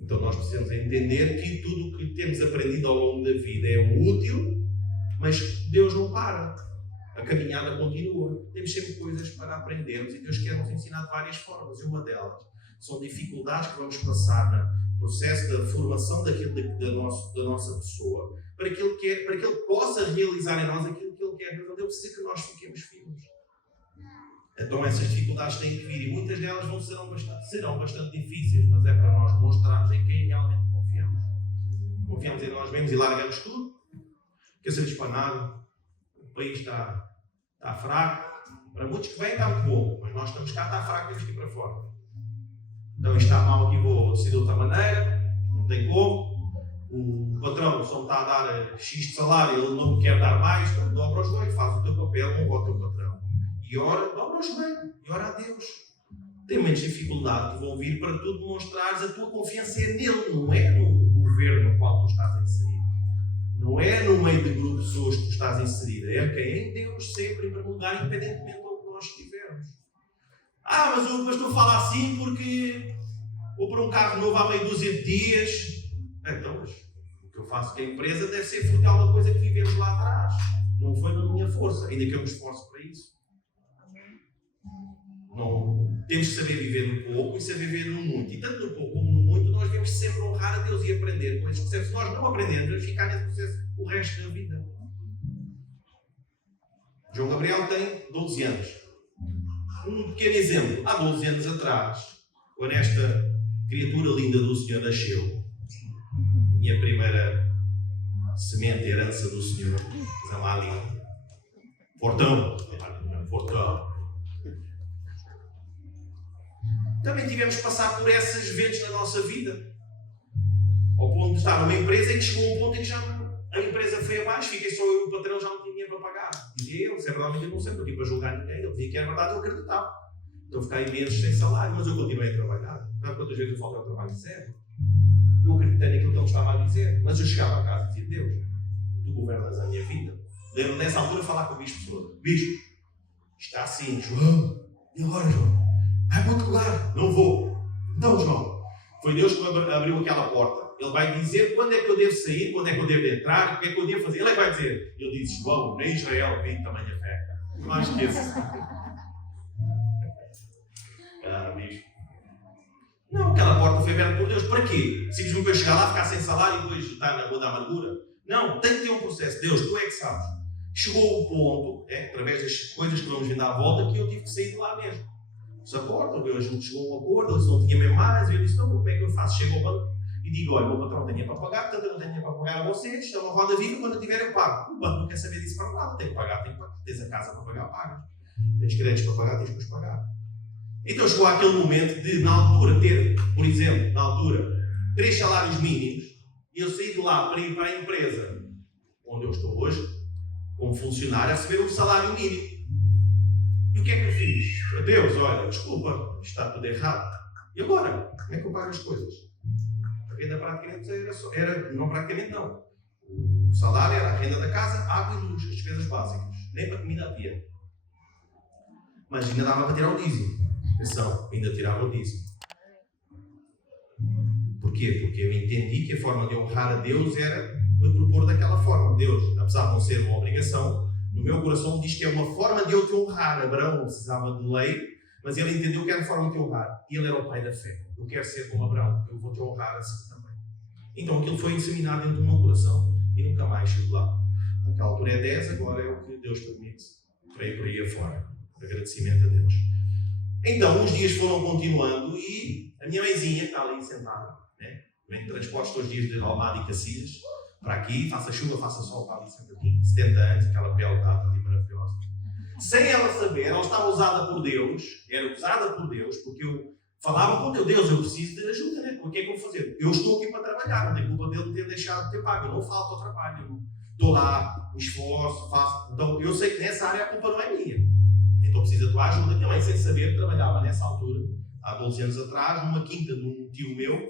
Então nós precisamos entender que tudo o que temos aprendido ao longo da vida é útil, mas Deus não para. A caminhada continua. Temos sempre coisas para aprendermos e Deus quer nos ensinar de várias formas. E uma delas são dificuldades que vamos passar no processo da formação da nossa pessoa, para que Ele possa realizar em nós aquilo que Ele quer. Ele precisa que nós fiquemos firmes. Então essas dificuldades têm que vir e muitas delas serão bastante difíceis, mas é para nós mostrarmos em quem realmente confiamos. Confiamos em nós mesmos e largamos tudo. Quer ser dispanado. O país está fraco. Para muitos que vêm está muito bom, mas nós estamos cá, está fraco, temos que ir para fora. Então isto está mal aqui, vou decidir de outra maneira, não tem como. O patrão só me está a dar X de salário, ele não me quer dar mais, então dobra os joelhos, faz o teu papel, não vota o patrão. E ora, dobra os joelhos, e ora a Deus. Tem menos dificuldade que vão vir para tu demonstrares a tua confiança nele, não é no governo no qual tu estás inserido. Não é no meio de grupo de pessoas que tu estás inserido, é que é em Deus sempre, em primeiro lugar, independentemente do que nós estivermos. Mas o pastor fala assim porque vou para um carro novo há meia dúzia de dias. Então, mas o que eu faço com a empresa deve ser fruto de alguma coisa que vivemos lá atrás. Não foi na minha força, ainda que eu me esforço para isso. Não, temos que saber viver no pouco e saber viver no muito. E tanto no pouco como no muito, nós devemos sempre honrar a Deus e aprender com esse processo. Se nós não aprendemos, vamos ficar nesse processo o resto da vida. João Gabriel tem 12 anos. Um pequeno exemplo. Há 12 anos atrás, quando esta criatura linda do Senhor nasceu, minha primeira semente, herança do Senhor, Zamali, Portão, também tivemos que passar por esses eventos na nossa vida. Ao ponto de estar numa empresa e que chegou a um ponto em que já a empresa foi abaixo, fiquei só eu e o patrão, já não tinha dinheiro para pagar. Dizia ele, se é verdade, eu não sei, porque para julgar ninguém, ele dizia que era verdade, eu acreditava. Então fiquei meses sem salário, mas eu continuei a trabalhar. Sabe quantas vezes eu faltei ao trabalho sério? Eu acreditei naquilo que ele estava a dizer, mas eu chegava a casa e dizia, Deus, tu governas a minha vida. Lembro nessa altura falar com o bispo, bispo, está assim, João, e agora, João? Vai para outro lugar, não vou. Então, João, foi Deus que abriu aquela porta. Ele vai dizer quando é que eu devo sair, quando é que eu devo entrar, o que é que eu devo fazer. Ele é que vai dizer. Ele diz, João, nem Israel vi tamanha fé. Não esqueça. Bispo. Não, aquela porta foi aberta por Deus. Para quê? Simplesmente para eu chegar lá, ficar sem salário e depois estar na rua da amargura? Não, tem que ter um processo. Deus, tu é que sabes. Chegou o ponto, através das coisas que vamos vindo à volta, que eu tive que sair de lá mesmo. Se a porta, a gente chegou a um acordo, eles não tinham mesmo mais, e eu disse, não, como é que eu faço? Chego ao banco e digo, olha, o meu patrão tem dinheiro para pagar, portanto eu não tenho dinheiro para pagar a vocês, isto é uma roda viva, quando eu tiver eu pago. O banco não quer saber disso para nada, tem que pagar. Tens a casa para pagar, pagas. Tens créditos para pagar, tens que os pagar. Então chegou àquele momento de, na altura, ter, por exemplo, 3 salários mínimos, e eu saí de lá para ir para a empresa onde eu estou hoje, como funcionário, a receber um salário mínimo. E o que é que eu fiz? Deus, olha, desculpa, está tudo errado. E agora? Como é que eu pago as coisas? A renda praticamente era não praticamente não. O salário era a renda da casa, água e luz, as despesas básicas. Nem para comida havia. Mas ainda dava para tirar o dízimo. Atenção, ainda tirava o dízimo. Porquê? Porque eu entendi que a forma de honrar a Deus era me propor daquela forma. Deus, apesar de não ser uma obrigação, no meu coração diz que é uma forma de eu te honrar. Abraão não precisava de lei, mas ele entendeu que era a forma de te honrar. E ele era o pai da fé. Eu quero ser como Abraão, eu vou te honrar assim também. Então aquilo foi inseminado dentro do meu coração e nunca mais chego lá. Naquela altura é 10, agora é o que Deus permite para ir por aí afora. Agradecimento a Deus. Então os dias foram continuando e a minha mãezinha está ali sentada, né? Vem de transportes todos os dias de Almada e Cacilhas para aqui, faça chuva, faça sol, está ali sentadinha, 70 anos, aquela pele está ali maravilhosa. Sem ela saber, ela estava usada por Deus, era usada por Deus, porque eu falava com Deus, eu preciso de ajuda, né? O que é que eu vou fazer? Eu estou aqui para trabalhar, não tenho culpa dele ter deixado de ter pago, eu não falto ao trabalho, eu estou lá, me esforço, faço. Então eu sei que nessa área a culpa não é minha. Então precisa da tua ajuda. Minha mãe, sem saber, trabalhava nessa altura, há 12 anos atrás, numa quinta de um tio meu,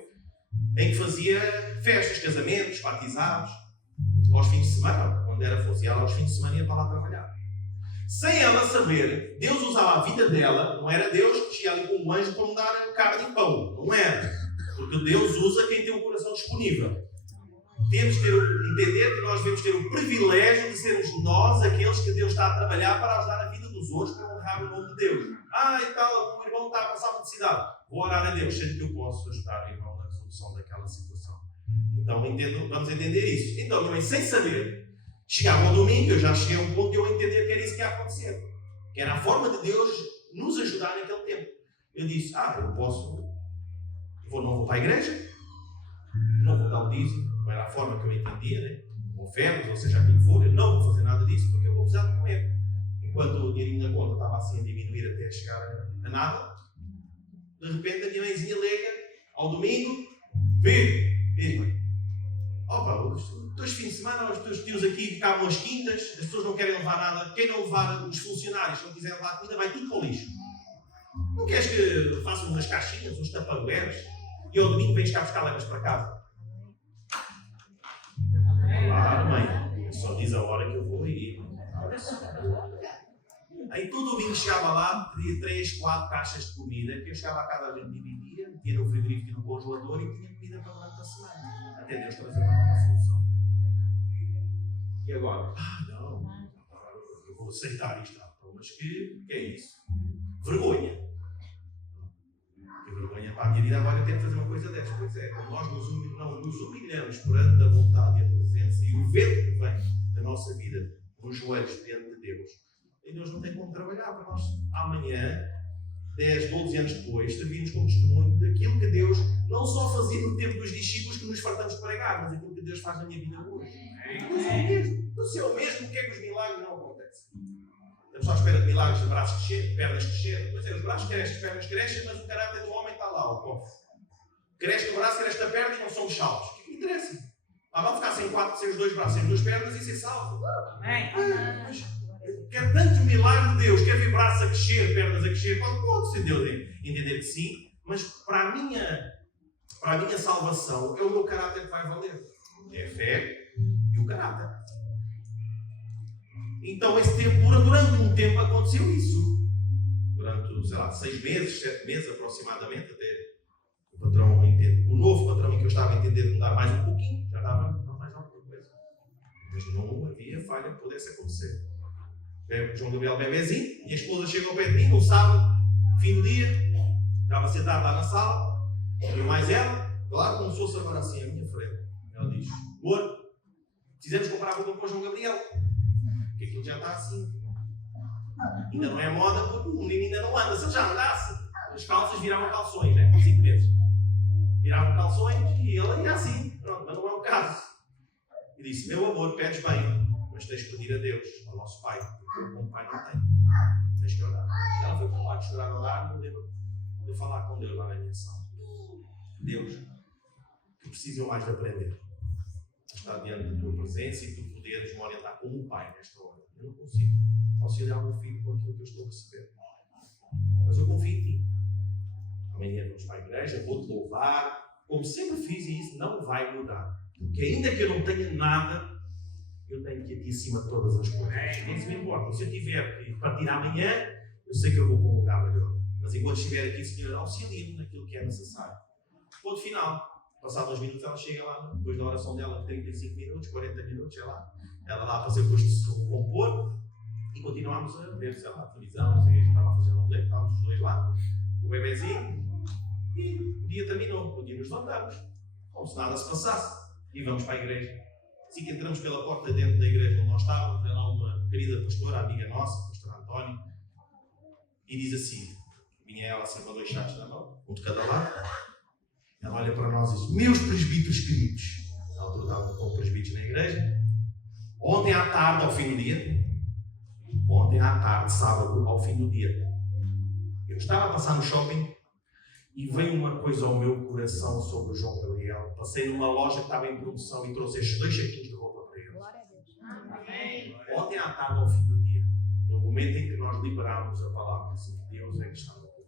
em que fazia festas, casamentos, batizados, aos fins de semana, quando era ela aos fins de semana ia para lá trabalhar. Sem ela saber, Deus usava a vida dela, não era Deus que descia ali com um anjo para me dar carne e pão, não era. Porque Deus usa quem tem o coração disponível. Temos que entender que nós devemos ter o privilégio de sermos nós aqueles que Deus está a trabalhar para ajudar a vida dos outros, para honrar o nome de Deus. E tal, o irmão está a passar necessidade. Vou orar a Deus, sendo que eu posso ajudar o irmão na resolução daquela situação. Então vamos entender isso. Então, minha mãe, sem saber, chegava ao domingo, eu já cheguei a um ponto de eu entender que era isso que ia acontecer. Que era a forma de Deus nos ajudar naquele tempo. Eu disse, eu posso, não vou para a igreja, não vou dar o dízimo, não era a forma que eu entendia, né? Ofertas, ou seja, aquilo que for, eu não vou fazer nada disso porque eu vou precisar de comer. Enquanto o dinheirinho na conta estava assim a diminuir até chegar a nada, de repente a minha mãezinha liga ao domingo, diz, mãe, os teus fins de semana, os teus tios aqui ficavam às quintas, as pessoas não querem levar nada, quem não levar os funcionários, se não quiser levar comida, vai tudo para o lixo. Não queres que façam umas caixinhas, uns taparoeiros, e ao domingo vens cá buscar levas para casa? Claro, mãe, só diz a hora que eu vou ir. Aí todo domingo chegava lá, pedia 3, 4 caixas de comida, que eu chegava à casa, a gente dividia, metia no frigorífico e no congelador e tinha comida para durante a semana. Até Deus trazer uma nova solução. E agora? Não, eu vou aceitar isto. Mas que é isso? Vergonha. Que vergonha para a minha vida agora ter que fazer uma coisa dessas. Pois é, quando nós nos humilhamos perante a vontade e a presença e o vento que vem da nossa vida, nos joelhos diante de Deus, e Deus não tem como trabalhar para nós. Amanhã, 10, 12 anos depois, servimos como testemunho daquilo que Deus não só fazia no tempo dos discípulos que nos fartamos de pregar, mas aquilo que Deus faz na minha vida hoje. Deus é o mesmo. Deus é o mesmo. O que é que os milagres não acontecem? Estamos só à espera de milagres de braços crescerem, pernas crescerem. Pois é, os braços crescem, as pernas crescem, mas o caráter do homem está lá, o cofre. Cresce o braço, cresce a perna e não somos salvos. O que interessa? Vamos ficar sem os dois braços, sem as duas pernas e ser salvos. Quer tanto milagre de Deus, quer ver braços a crescer, pernas a crescer, pode ser Deus entender que sim, mas para a minha salvação é o meu caráter que vai valer. É a fé e o caráter. Então esse tempo, durante um tempo aconteceu isso. Durante, 6 meses, 7 meses aproximadamente, até o patrão entende. O novo patrão em que eu estava a entender de mudar mais um pouquinho, já dava mais alguma coisa. Mas não havia falha que pudesse acontecer. João Gabriel bebezinho, minha esposa chega ao pé de mim, no sábado, fim do dia, estava sentado lá na sala, eu mais ela, claro, como se fosse agora assim, à minha frente. Ela diz, amor, precisamos comprar roupa para o João Gabriel, porque aquilo já está assim. Ainda não é moda, porque o menino ainda não anda. Se ele já andasse, as calças viravam calções, né? Com 5 meses. Viravam calções e ele ia assim. Pronto, mas não é o caso. E disse, meu amor, pedes bem, mas tens que pedir a Deus, ao nosso Pai, porque como Pai não tem. Tens que orar. Ela foi para lá, chorar, orar, não deu de falar com Deus lá na minha sala. Deus, que precisam mais de aprender. Está diante da tua presença e tu poderes me orientar como um pai nesta hora. Eu não consigo auxiliar o meu filho com aquilo que eu estou a receber. Mas eu confio em ti. Amanhã vamos para a igreja, vou-te louvar, como sempre fiz, e isso não vai mudar. Porque ainda que eu não tenha nada, eu tenho que ir aqui acima de todas as coisas. Não se me importa. Se eu tiver que partir amanhã, eu sei que eu vou para um lugar melhor. Mas enquanto estiver aqui, Senhor, auxilia-me naquilo que é necessário. Ponto final. Passados uns minutos, ela chega lá, depois da oração dela, 35 minutos, 40 minutos, ela lá a fazer o curso de se recompor, e continuámos a ver, sei lá, a televisão, não sei o que, estava a fazer um leite, estávamos os dois lá, o bebezinho, e o dia terminou, o dia nos levantamos, como se nada se passasse, e vamos para a igreja. Assim que entramos pela porta dentro da igreja onde nós estávamos, vem lá uma querida pastora, amiga nossa, a pastora António, e diz assim, vinha ela assim com 2 chatos na mão, um de cada lado, ela olha para nós e diz, meus presbíteros queridos, na altura estavam com presbíteros na igreja, ontem à tarde, ao fim do dia, ontem à tarde, sábado, ao fim do dia, eu estava a passar no shopping e veio uma coisa ao meu coração sobre o João Gabriel. Passei numa loja que estava em promoção e trouxe estes 2 saquinhos de roupa para eles. Ontem à tarde, ao fim do dia, no momento em que nós liberámos a palavra, assim, Deus é que está no lugar.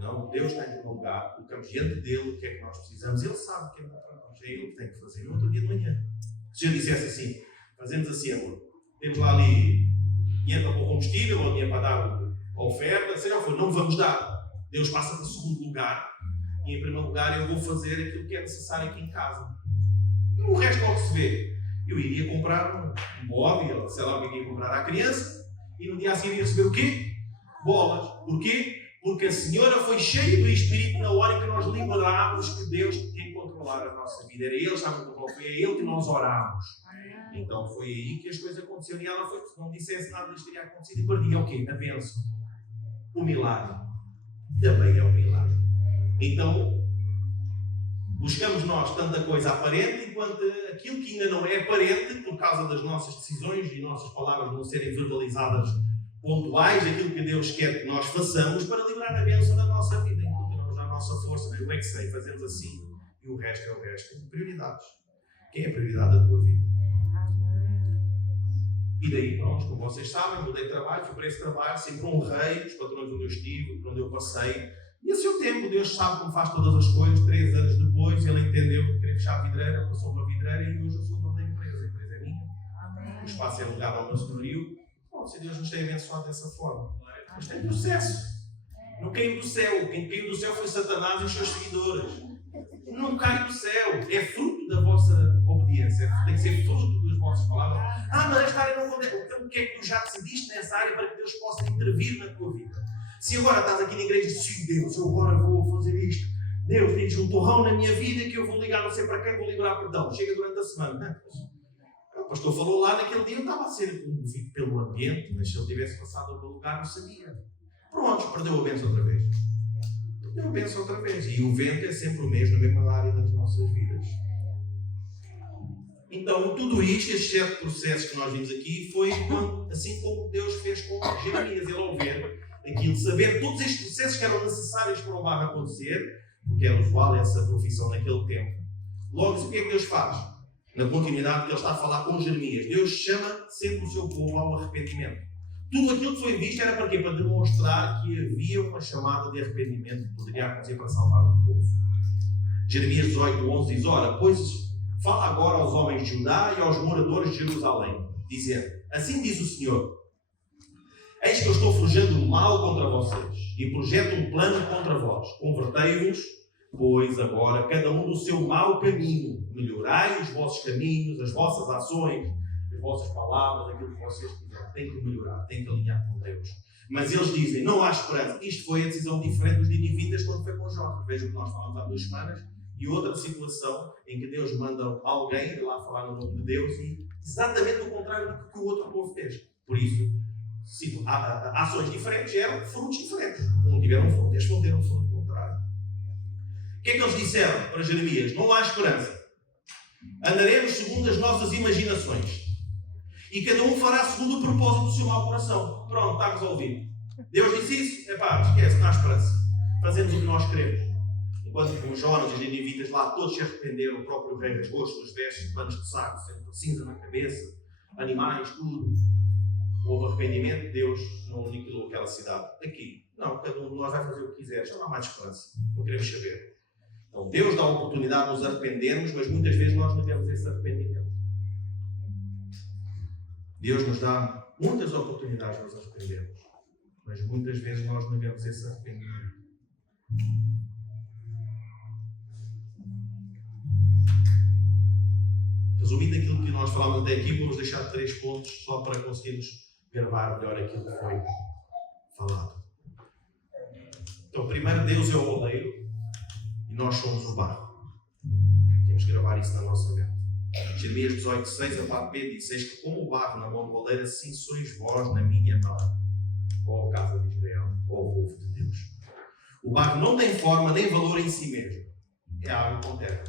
Não, Deus está em primeiro lugar, colocamos diante dele o que é que nós precisamos. Ele sabe o que é para nós, é ele que tem que fazer. No outro dia de manhã, se eu dissesse assim, fazemos assim, amor, temos lá ali dinheiro para o combustível, ou dinheiro para dar a oferta, seja o que for, não vamos dar. Deus passa para o segundo lugar, e em primeiro lugar eu vou fazer aquilo que é necessário aqui em casa. E o resto logo se vê. Eu iria comprar um bode, sei lá o que ia comprar à criança, e no dia a seguir ia receber o quê? Bolas. Porquê? Porque a senhora foi cheia do Espírito na hora em que nós liberámos que Deus tinha que controlar a nossa vida. Era Ele que estava no controle, foi a Ele que nós orámos. Então foi aí que as coisas aconteceram. E ela foi, se não dissesse nada disto teria acontecido, e perdia o quê? A bênção. O milagre. Também é um milagre. Então, buscamos nós tanta coisa aparente, enquanto aquilo que ainda não é aparente, por causa das nossas decisões e nossas palavras não serem verbalizadas pontuais, aquilo que Deus quer que nós façamos para livrar a bênção da nossa vida. E continuamos na nossa força, eu é que sei, fazemos assim, e o resto é o resto. Prioridades. Quem é a prioridade da tua vida? E daí, pronto, como vocês sabem, mudei de trabalho, fui para esse trabalho, sempre honrei os patrões onde eu estive, por onde eu passei. E a seu tempo, Deus sabe como faz todas as coisas. 3 anos depois, Ele entendeu que queria fechar a vidreira, passou uma vidreira e hoje eu sou dono da empresa. A empresa é minha. Amém. O espaço é alugado ao meu senhorio. Bom, se Deus nos tem abençoado dessa forma. Mas tem processo. Não caiu do céu. Quem caiu do céu foi Satanás e os seus seguidores. Não cai do céu. É fruto da vossa obediência. Tem que ser fruto das vossas palavras. Mas esta área não acontece. Então o que é que tu já decidiste nessa área para que Deus possa intervir na tua vida? Se agora estás aqui na igreja e dizes, Deus, eu agora vou fazer isto. Deus, tens um torrão na minha vida que eu vou ligar não sei para quem, vou liberar perdão. Chega durante a semana. O pastor falou lá naquele dia, eu estava a ser comovido pelo ambiente, mas se ele tivesse passado a outro lugar, não sabia. Pronto, perdeu a bênção outra vez. Perdeu a bênção outra vez. E o vento é sempre o mesmo, na mesma área das nossas vidas. Então, tudo isto, estes 7 processos que nós vimos aqui, foi assim como Deus fez com Jeremias. Ele, ao ver aquilo, saber todos estes processos que eram necessários para o barro acontecer, porque era usual essa profissão naquele tempo. Logo, o que é que Deus faz? Na continuidade que Ele está a falar com Jeremias, Deus chama sempre o seu povo ao arrependimento. Tudo aquilo que foi visto era para quê? Para demonstrar que havia uma chamada de arrependimento que poderia acontecer para salvar o povo. Jeremias 18:11 diz, ora, pois fala agora aos homens de Judá e aos moradores de Jerusalém, dizendo, assim diz o Senhor, eis que eu estou forjando mal contra vocês e projeto um plano contra vós. Convertei-vos, pois agora cada um do seu mau caminho. Melhorai os vossos caminhos, as vossas ações, as vossas palavras, aquilo que vocês quiserem. Tem que melhorar, tem que alinhar com Deus. Mas eles dizem, não há esperança. Isto foi a decisão diferente dos ninivitas quando foi com Jó. Vejam que nós falamos há 2 semanas. E outra situação em que Deus manda alguém ir lá falar no nome de Deus e exatamente o contrário do que o outro povo fez. Por isso, ações diferentes geram frutos diferentes. Um tiveram um fruto, estes vão ter um fruto contrário. O que é que eles disseram para Jeremias? Não há esperança. Andaremos segundo as nossas imaginações. E cada um fará segundo o propósito do seu mau coração. Pronto, está resolvido. Deus disse isso? Esquece, não há esperança. Fazemos o que nós queremos. Enquanto com Jonas e os ninivitas lá todos se arrependeram, o próprio rei rasgou os seus vestes, panos de saco, cinza na cabeça, animais, tudo. Houve arrependimento, Deus não aniquilou aquela cidade. Aqui, não, cada um de nós vai fazer o que quiser, já não há mais esperança, não queremos saber. Então Deus dá a oportunidade de nos arrependermos, mas muitas vezes nós não temos esse arrependimento. Deus nos dá muitas oportunidades de nos arrependermos. Mas muitas vezes nós negamos esse arrependimento. Resumindo aquilo que nós falamos até aqui, vamos deixar 3 pontos só para conseguirmos gravar melhor aquilo que foi falado. Então, primeiro, Deus é o oleiro e nós somos o barro. Temos que gravar isso na nossa mente. Jeremias 18:6, a parte B diz: eis que como o barro na mão do oleiro, assim sois vós na minha mão, ó casa de Israel, ó povo de Deus. O barro não tem forma nem valor em si mesmo. É água com terra.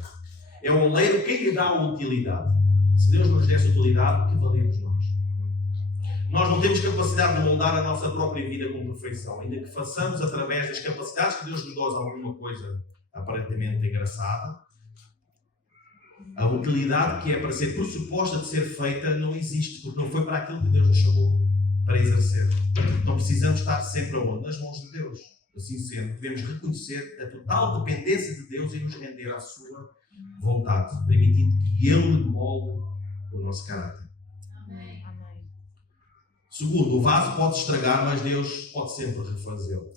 É o oleiro quem lhe dá a utilidade. Se Deus nos desse utilidade, o que valemos nós? Nós não temos capacidade de moldar a nossa própria vida com perfeição. Ainda que façamos através das capacidades que Deus nos dá alguma coisa aparentemente engraçada, a utilidade que é para ser pressuposta de ser feita não existe, porque não foi para aquilo que Deus nos chamou para exercer. Então precisamos estar sempre aonde? Nas mãos de Deus. Assim sendo, devemos reconhecer a total dependência de Deus e nos render à sua vontade, permitindo que Ele molde o nosso caráter. Amém. Segundo, o vaso pode estragar, mas Deus pode sempre refazê-lo.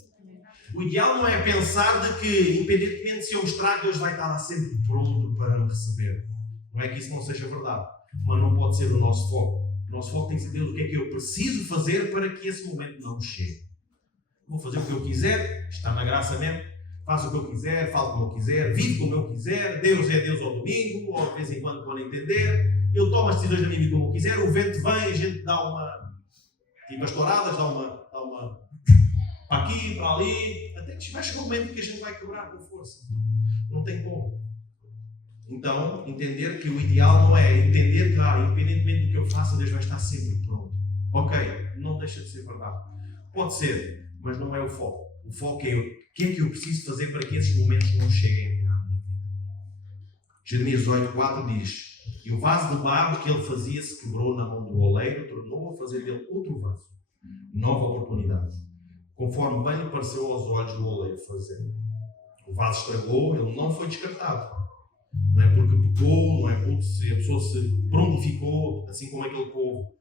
O ideal não é pensar de que, independentemente se eu mostrar, Deus vai estar lá sempre pronto para me receber. Não é que isso não seja verdade, mas não pode ser o nosso foco. O nosso foco tem que ser Deus, o que é que eu preciso fazer para que esse momento não chegue. Vou fazer o que eu quiser, está na graça mesmo. Faço o que eu quiser, falo como eu quiser, vivo como eu quiser. Deus é Deus ao domingo, ou de vez em quando podem entender. Eu tomo as decisões da minha vida como eu quiser. O vento vem, a gente dá umas touradas, dá uma para aqui, para ali, até que vai chegar um momento que a gente vai quebrar com força. Não tem como. Então, entender que o ideal não é entender que, independentemente do que eu faça, Deus vai estar sempre pronto. Ok, não deixa de ser verdade. Pode ser, mas não é o foco. O foco é o que é que eu preciso fazer para que esses momentos não cheguem à minha vida. Jeremias 8:4 diz: e o vaso de barro que ele fazia se quebrou na mão do oleiro, tornou a fazer dele outro vaso. Nova oportunidade. Conforme bem lhe pareceu aos olhos do oleiro fazer. O vaso estragou, ele não foi descartado. Não é porque pecou, não é porque a pessoa se prontificou, assim como aquele povo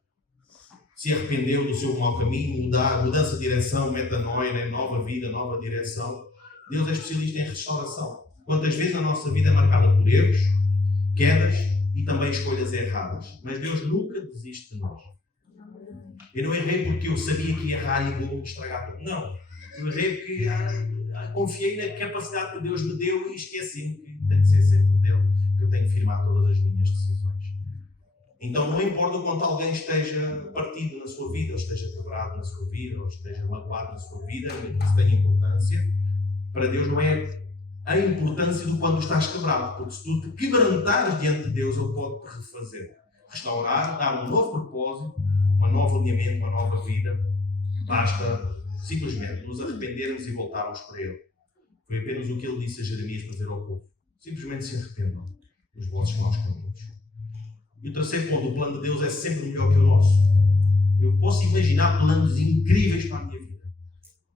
se arrependeu do seu mau caminho, mudança de direção, metanoia, nova vida, nova direção. Deus é especialista em restauração. Quantas vezes a nossa vida é marcada por erros, quedas e também escolhas erradas. Mas Deus nunca desiste de nós. Eu não errei porque eu sabia que ia errar e vou estragar tudo. Não. Eu errei porque confiei na capacidade que Deus me deu e esqueci-me que tem que ser sempre dele, que eu tenho que firmar todas as minhas decisões. Então não importa o quanto alguém esteja partido na sua vida, ou esteja quebrado na sua vida, ou esteja magoado na sua vida, isso tem importância. Para Deus não é a importância do quando estás quebrado, porque se tu te quebrantares diante de Deus, Ele pode te refazer, restaurar, dar um novo propósito, um novo alinhamento, uma nova vida. Basta simplesmente nos arrependermos e voltarmos para Ele. Foi apenas o que Ele disse a Jeremias para dizer ao povo: simplesmente se arrependam dos vossos maus caminhos. E o terceiro ponto: o plano de Deus é sempre melhor que o nosso. Eu posso imaginar planos incríveis para a minha vida,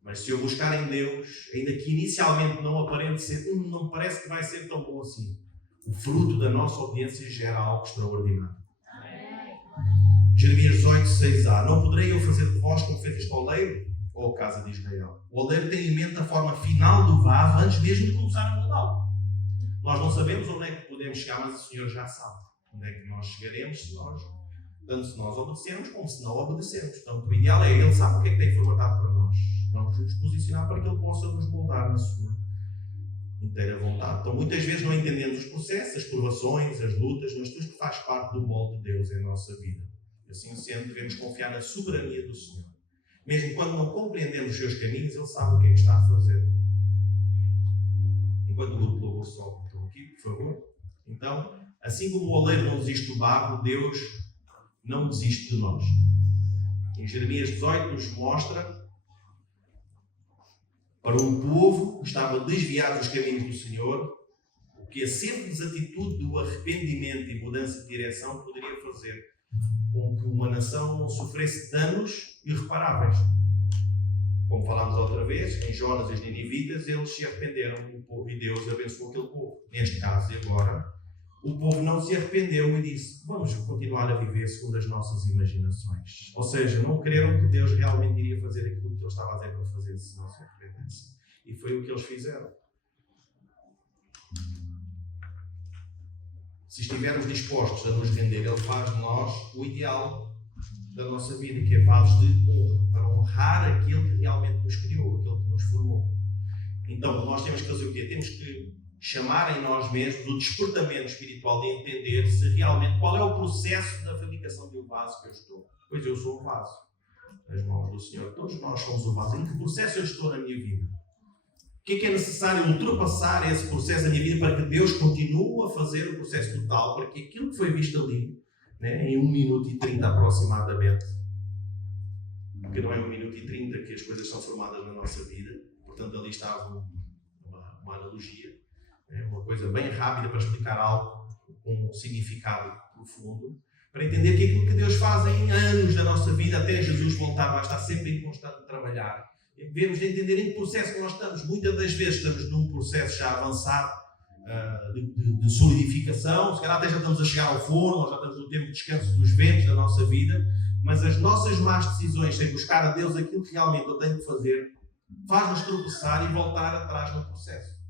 mas se eu buscar em Deus, ainda que inicialmente não aparente ser, não parece que vai ser tão bom assim, o fruto da nossa obediência gera algo extraordinário. Jeremias 18:6a: não poderei eu fazer de vós como fez este oleiro, ó casa de Israel? O oleiro tem em mente a forma final do vaso antes mesmo de começar a moldá-lo. Nós não sabemos onde é que podemos chegar, mas o Senhor já sabe onde é que nós chegaremos, tanto se nós obedecermos como se não obedecermos. Portanto, o ideal é Ele sabe o que é que tem formatado para nós. Vamos nos posicionar para que Ele possa nos moldar na sua inteira vontade. Então, muitas vezes não entendemos os processos, as provações, as lutas, mas tudo que faz parte do molde de Deus em nossa vida. Assim sendo, devemos confiar na soberania do Senhor. Mesmo quando não compreendemos os seus caminhos, Ele sabe o que é que está a fazer. Enquanto o grupo de louvor sobe, estão aqui, por favor. Então, assim como o oleiro não desiste do barro, Deus não desiste de nós. Em Jeremias 18 nos mostra para um povo que estava desviado dos caminhos do Senhor, o que a simples atitude do arrependimento e mudança de direção poderia fazer com que uma nação não sofresse danos irreparáveis. Como falámos outra vez, em Jonas e os ninivitas, eles se arrependeram do povo e Deus abençoou aquele povo. Neste caso, e agora, o povo não se arrependeu e disse: vamos continuar a viver segundo as nossas imaginações. Ou seja, não creram que Deus realmente iria fazer aquilo que que ele estava a dizer para fazer, se não se arrependessem. E foi o que eles fizeram. Se estivermos dispostos a nos render, Ele faz de nós o ideal da nossa vida, que é vasos de honra, para honrar aquele que realmente nos criou, aquele que nos formou. Então, nós temos que fazer o quê? Temos que chamar em nós mesmos o despertamento espiritual de entender se realmente qual é o processo da fabricação de um vaso que eu estou. Pois eu sou o vaso. Nas mãos do Senhor, todos nós somos o vaso. Em que processo eu estou na minha vida? O que é necessário ultrapassar esse processo da minha vida para que Deus continue a fazer o processo total, para que aquilo que foi visto ali, né, em 1 minuto e 30 aproximadamente, porque não é 1 minuto e 30 que as coisas são formadas na nossa vida, portanto ali estava uma analogia, né, uma coisa bem rápida para explicar algo com um significado profundo, para entender que aquilo que Deus faz em anos da nossa vida, até Jesus voltar, vai estar sempre em constante trabalhar. Devemos de entender em que processo que nós estamos. Muitas das vezes estamos num processo já avançado de solidificação, se calhar até já estamos a chegar ao forno, ou já estamos no tempo de descanso dos ventos da nossa vida, mas as nossas más decisões, sem buscar a Deus aquilo que realmente eu tenho que fazer, faz-nos tropeçar e voltar atrás no processo.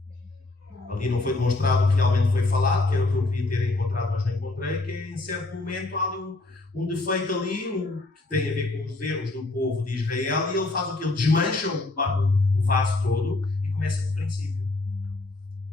Ali não foi demonstrado o que realmente foi falado, que era o que eu queria ter encontrado, mas não encontrei, que é, em certo momento há ali um defeito ali, que tem a ver com os erros do povo de Israel, e ele faz o que? Ele desmancha o vaso todo e começa do princípio.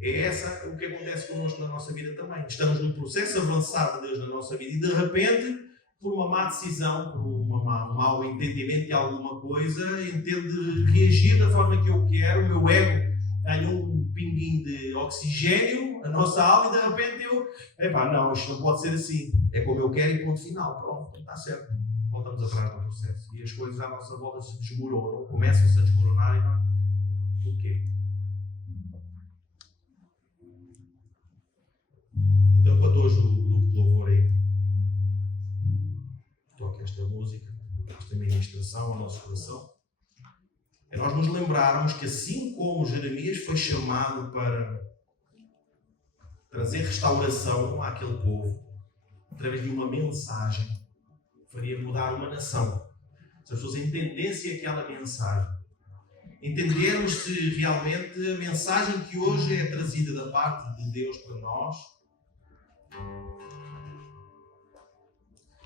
É o que acontece connosco na nossa vida também. Estamos num processo avançado de Deus na nossa vida e de repente, por uma má decisão, por um mau entendimento de alguma coisa, entendo reagir da forma que eu quero, o meu ego ganhou um pinguinho de oxigênio, a nossa alma, e de repente não, isto não pode ser assim. É como eu quero e ponto final. Pronto, está certo. Voltamos atrás no processo. E as coisas à nossa volta se desmoronam, começam-se a desmoronar e não. Porquê? Então, quando hoje o grupo de louvor aí toca esta música, esta ministração ao nosso coração, é nós nos lembrarmos que assim como Jeremias foi chamado para trazer restauração àquele povo, através de uma mensagem, faria mudar uma nação. Se as pessoas entendessem aquela mensagem, entendermos se realmente a mensagem que hoje é trazida da parte de Deus para nós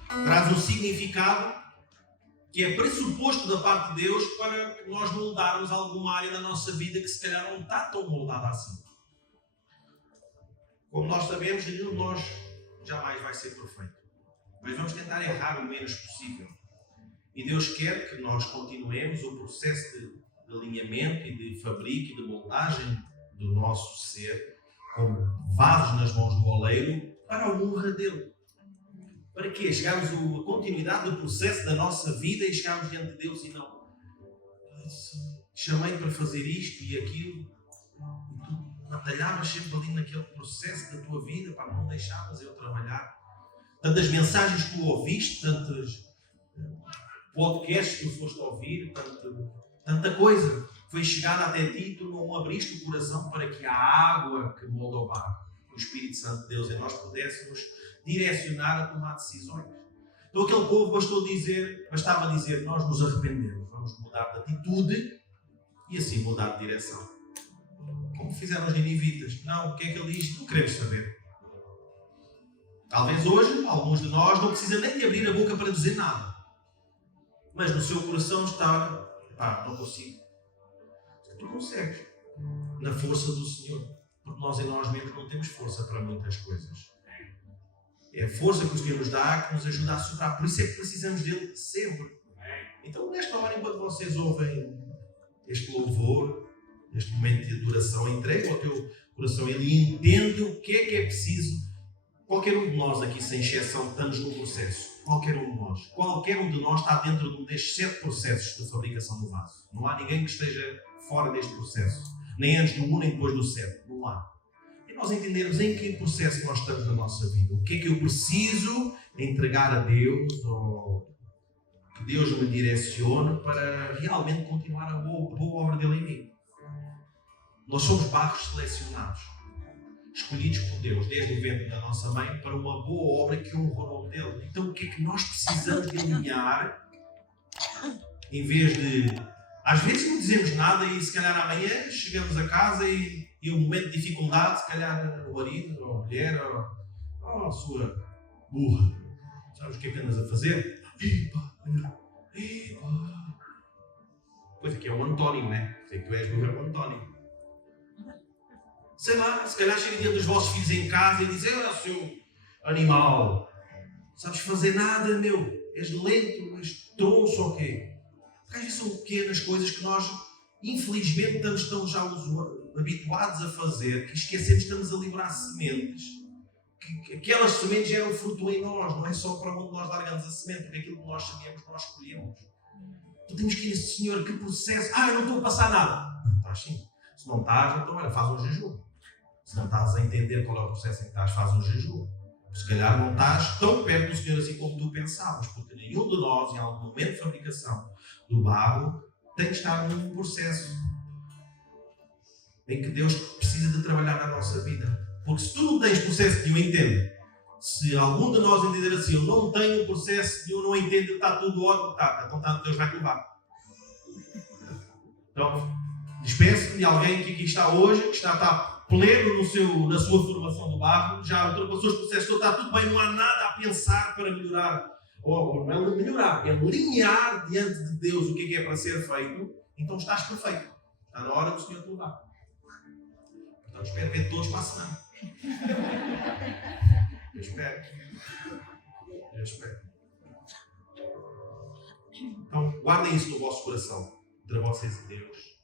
traz um significado que é pressuposto da parte de Deus para nós moldarmos alguma área da nossa vida que se calhar não está tão moldada assim. Como nós sabemos, nenhum de nós jamais vai ser perfeito. Mas vamos tentar errar o menos possível. E Deus quer que nós continuemos o processo de alinhamento e de fabrico e de moldagem do nosso ser como vasos nas mãos do oleiro para a honra dele. Para quê? Chegarmos à continuidade do processo da nossa vida e chegarmos diante de Deus e não. Chamei para fazer isto e aquilo. E tu batalhavas sempre ali naquele processo da tua vida, para não deixavas eu trabalhar. Tantas mensagens que tu ouviste, tantos podcasts que tu foste ouvir, tanta coisa foi chegada até ti e tu não abriste o coração para que a água que molda o barro, o Espírito Santo de Deus, em nós pudéssemos direcionar a tomar decisões. Então aquele povo bastava dizer, nós nos arrependemos, vamos mudar de atitude e assim mudar de direção. Como fizeram os ninivitas. Não, o que é que ele diz? Não queremos saber. Talvez hoje, alguns de nós não precisam nem de abrir a boca para dizer nada. Mas no seu coração está, não consigo. Tu consegues. Na força do Senhor. Porque nós em nós mesmos não temos força para muitas coisas. É a força que o Senhor nos dá que nos ajuda a superar. Por isso é que precisamos dele sempre. Então, nesta hora, enquanto vocês ouvem este louvor, este momento de adoração, entrega ao teu coração ele e entende o que é preciso. Qualquer um de nós aqui, sem exceção, estamos num processo. Qualquer um de nós está dentro de um destes 7 processos de fabricação do vaso. Não há ninguém que esteja fora deste processo. Nem antes do 1, nem depois do 7. Não há. E nós entendermos em que processo nós estamos na nossa vida. O que é que eu preciso entregar a Deus, ou que Deus me direcione para realmente continuar a boa obra dele em mim. Nós somos barros selecionados, escolhidos por Deus, desde o ventre da nossa mãe, para uma boa obra que honra o nome dele. Então o que é que nós precisamos de alinhar, em vez de Às vezes não dizemos nada e se calhar amanhã chegamos a casa e um momento de dificuldade, se calhar o marido, ou a mulher, ou a sua burra. Sabes o que é que andas a fazer? Epa. Pois aqui é o António, né? Sei que tu és o António. Sei lá, se calhar chega dia dos vossos filhos em casa e dizem: olha, seu animal, não sabes fazer nada, meu. És lento, és tronço ou quê? Porque às vezes são pequenas coisas que nós, infelizmente, estamos tão já habituados a fazer que esquecemos que estamos a liberar sementes. Que aquelas sementes geram fruto em nós, não é só para onde nós largamos a semente, porque aquilo que nós sabemos, nós escolhemos. Então temos que ir, Senhor, que processo. Eu não estou a passar nada. Estás sim. Se não estás, então olha, faz um jejum. Se não estás a entender qual é o processo em que estás, faz um jejum. Se calhar não estás tão perto do Senhor assim como tu pensavas, porque nenhum de nós, em algum momento de fabricação do barro, tem que estar num processo em que Deus precisa de trabalhar na nossa vida. Porque se tu não tens processo nenhum, entende. Se algum de nós entender assim, eu não tenho processo nenhum, não entendo, está tudo ótimo, então Deus vai te levar. Então, dispense de alguém que aqui está hoje, que está pleno na sua formação do barro, já ultrapassou os processos, está tudo bem, não há nada a pensar para melhorar. Ou não é melhorar, é alinhar diante de Deus o que é para ser feito, então estás perfeito. Está na hora do Senhor te levar. Então espero ver todos para a semana. Eu espero. Então guardem isso no vosso coração, entre vocês e Deus.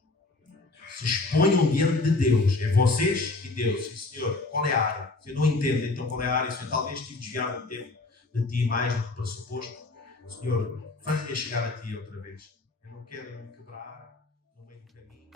Se exponham diante de Deus, é vocês e Deus. E Senhor, qual é a área? Se eu não entendo, então qual é a área? Senhor, talvez tive desviado um tempo de Ti mais do que pressuposto. Senhor, faz-me chegar a Ti outra vez. Eu não quero me quebrar no meio do caminho.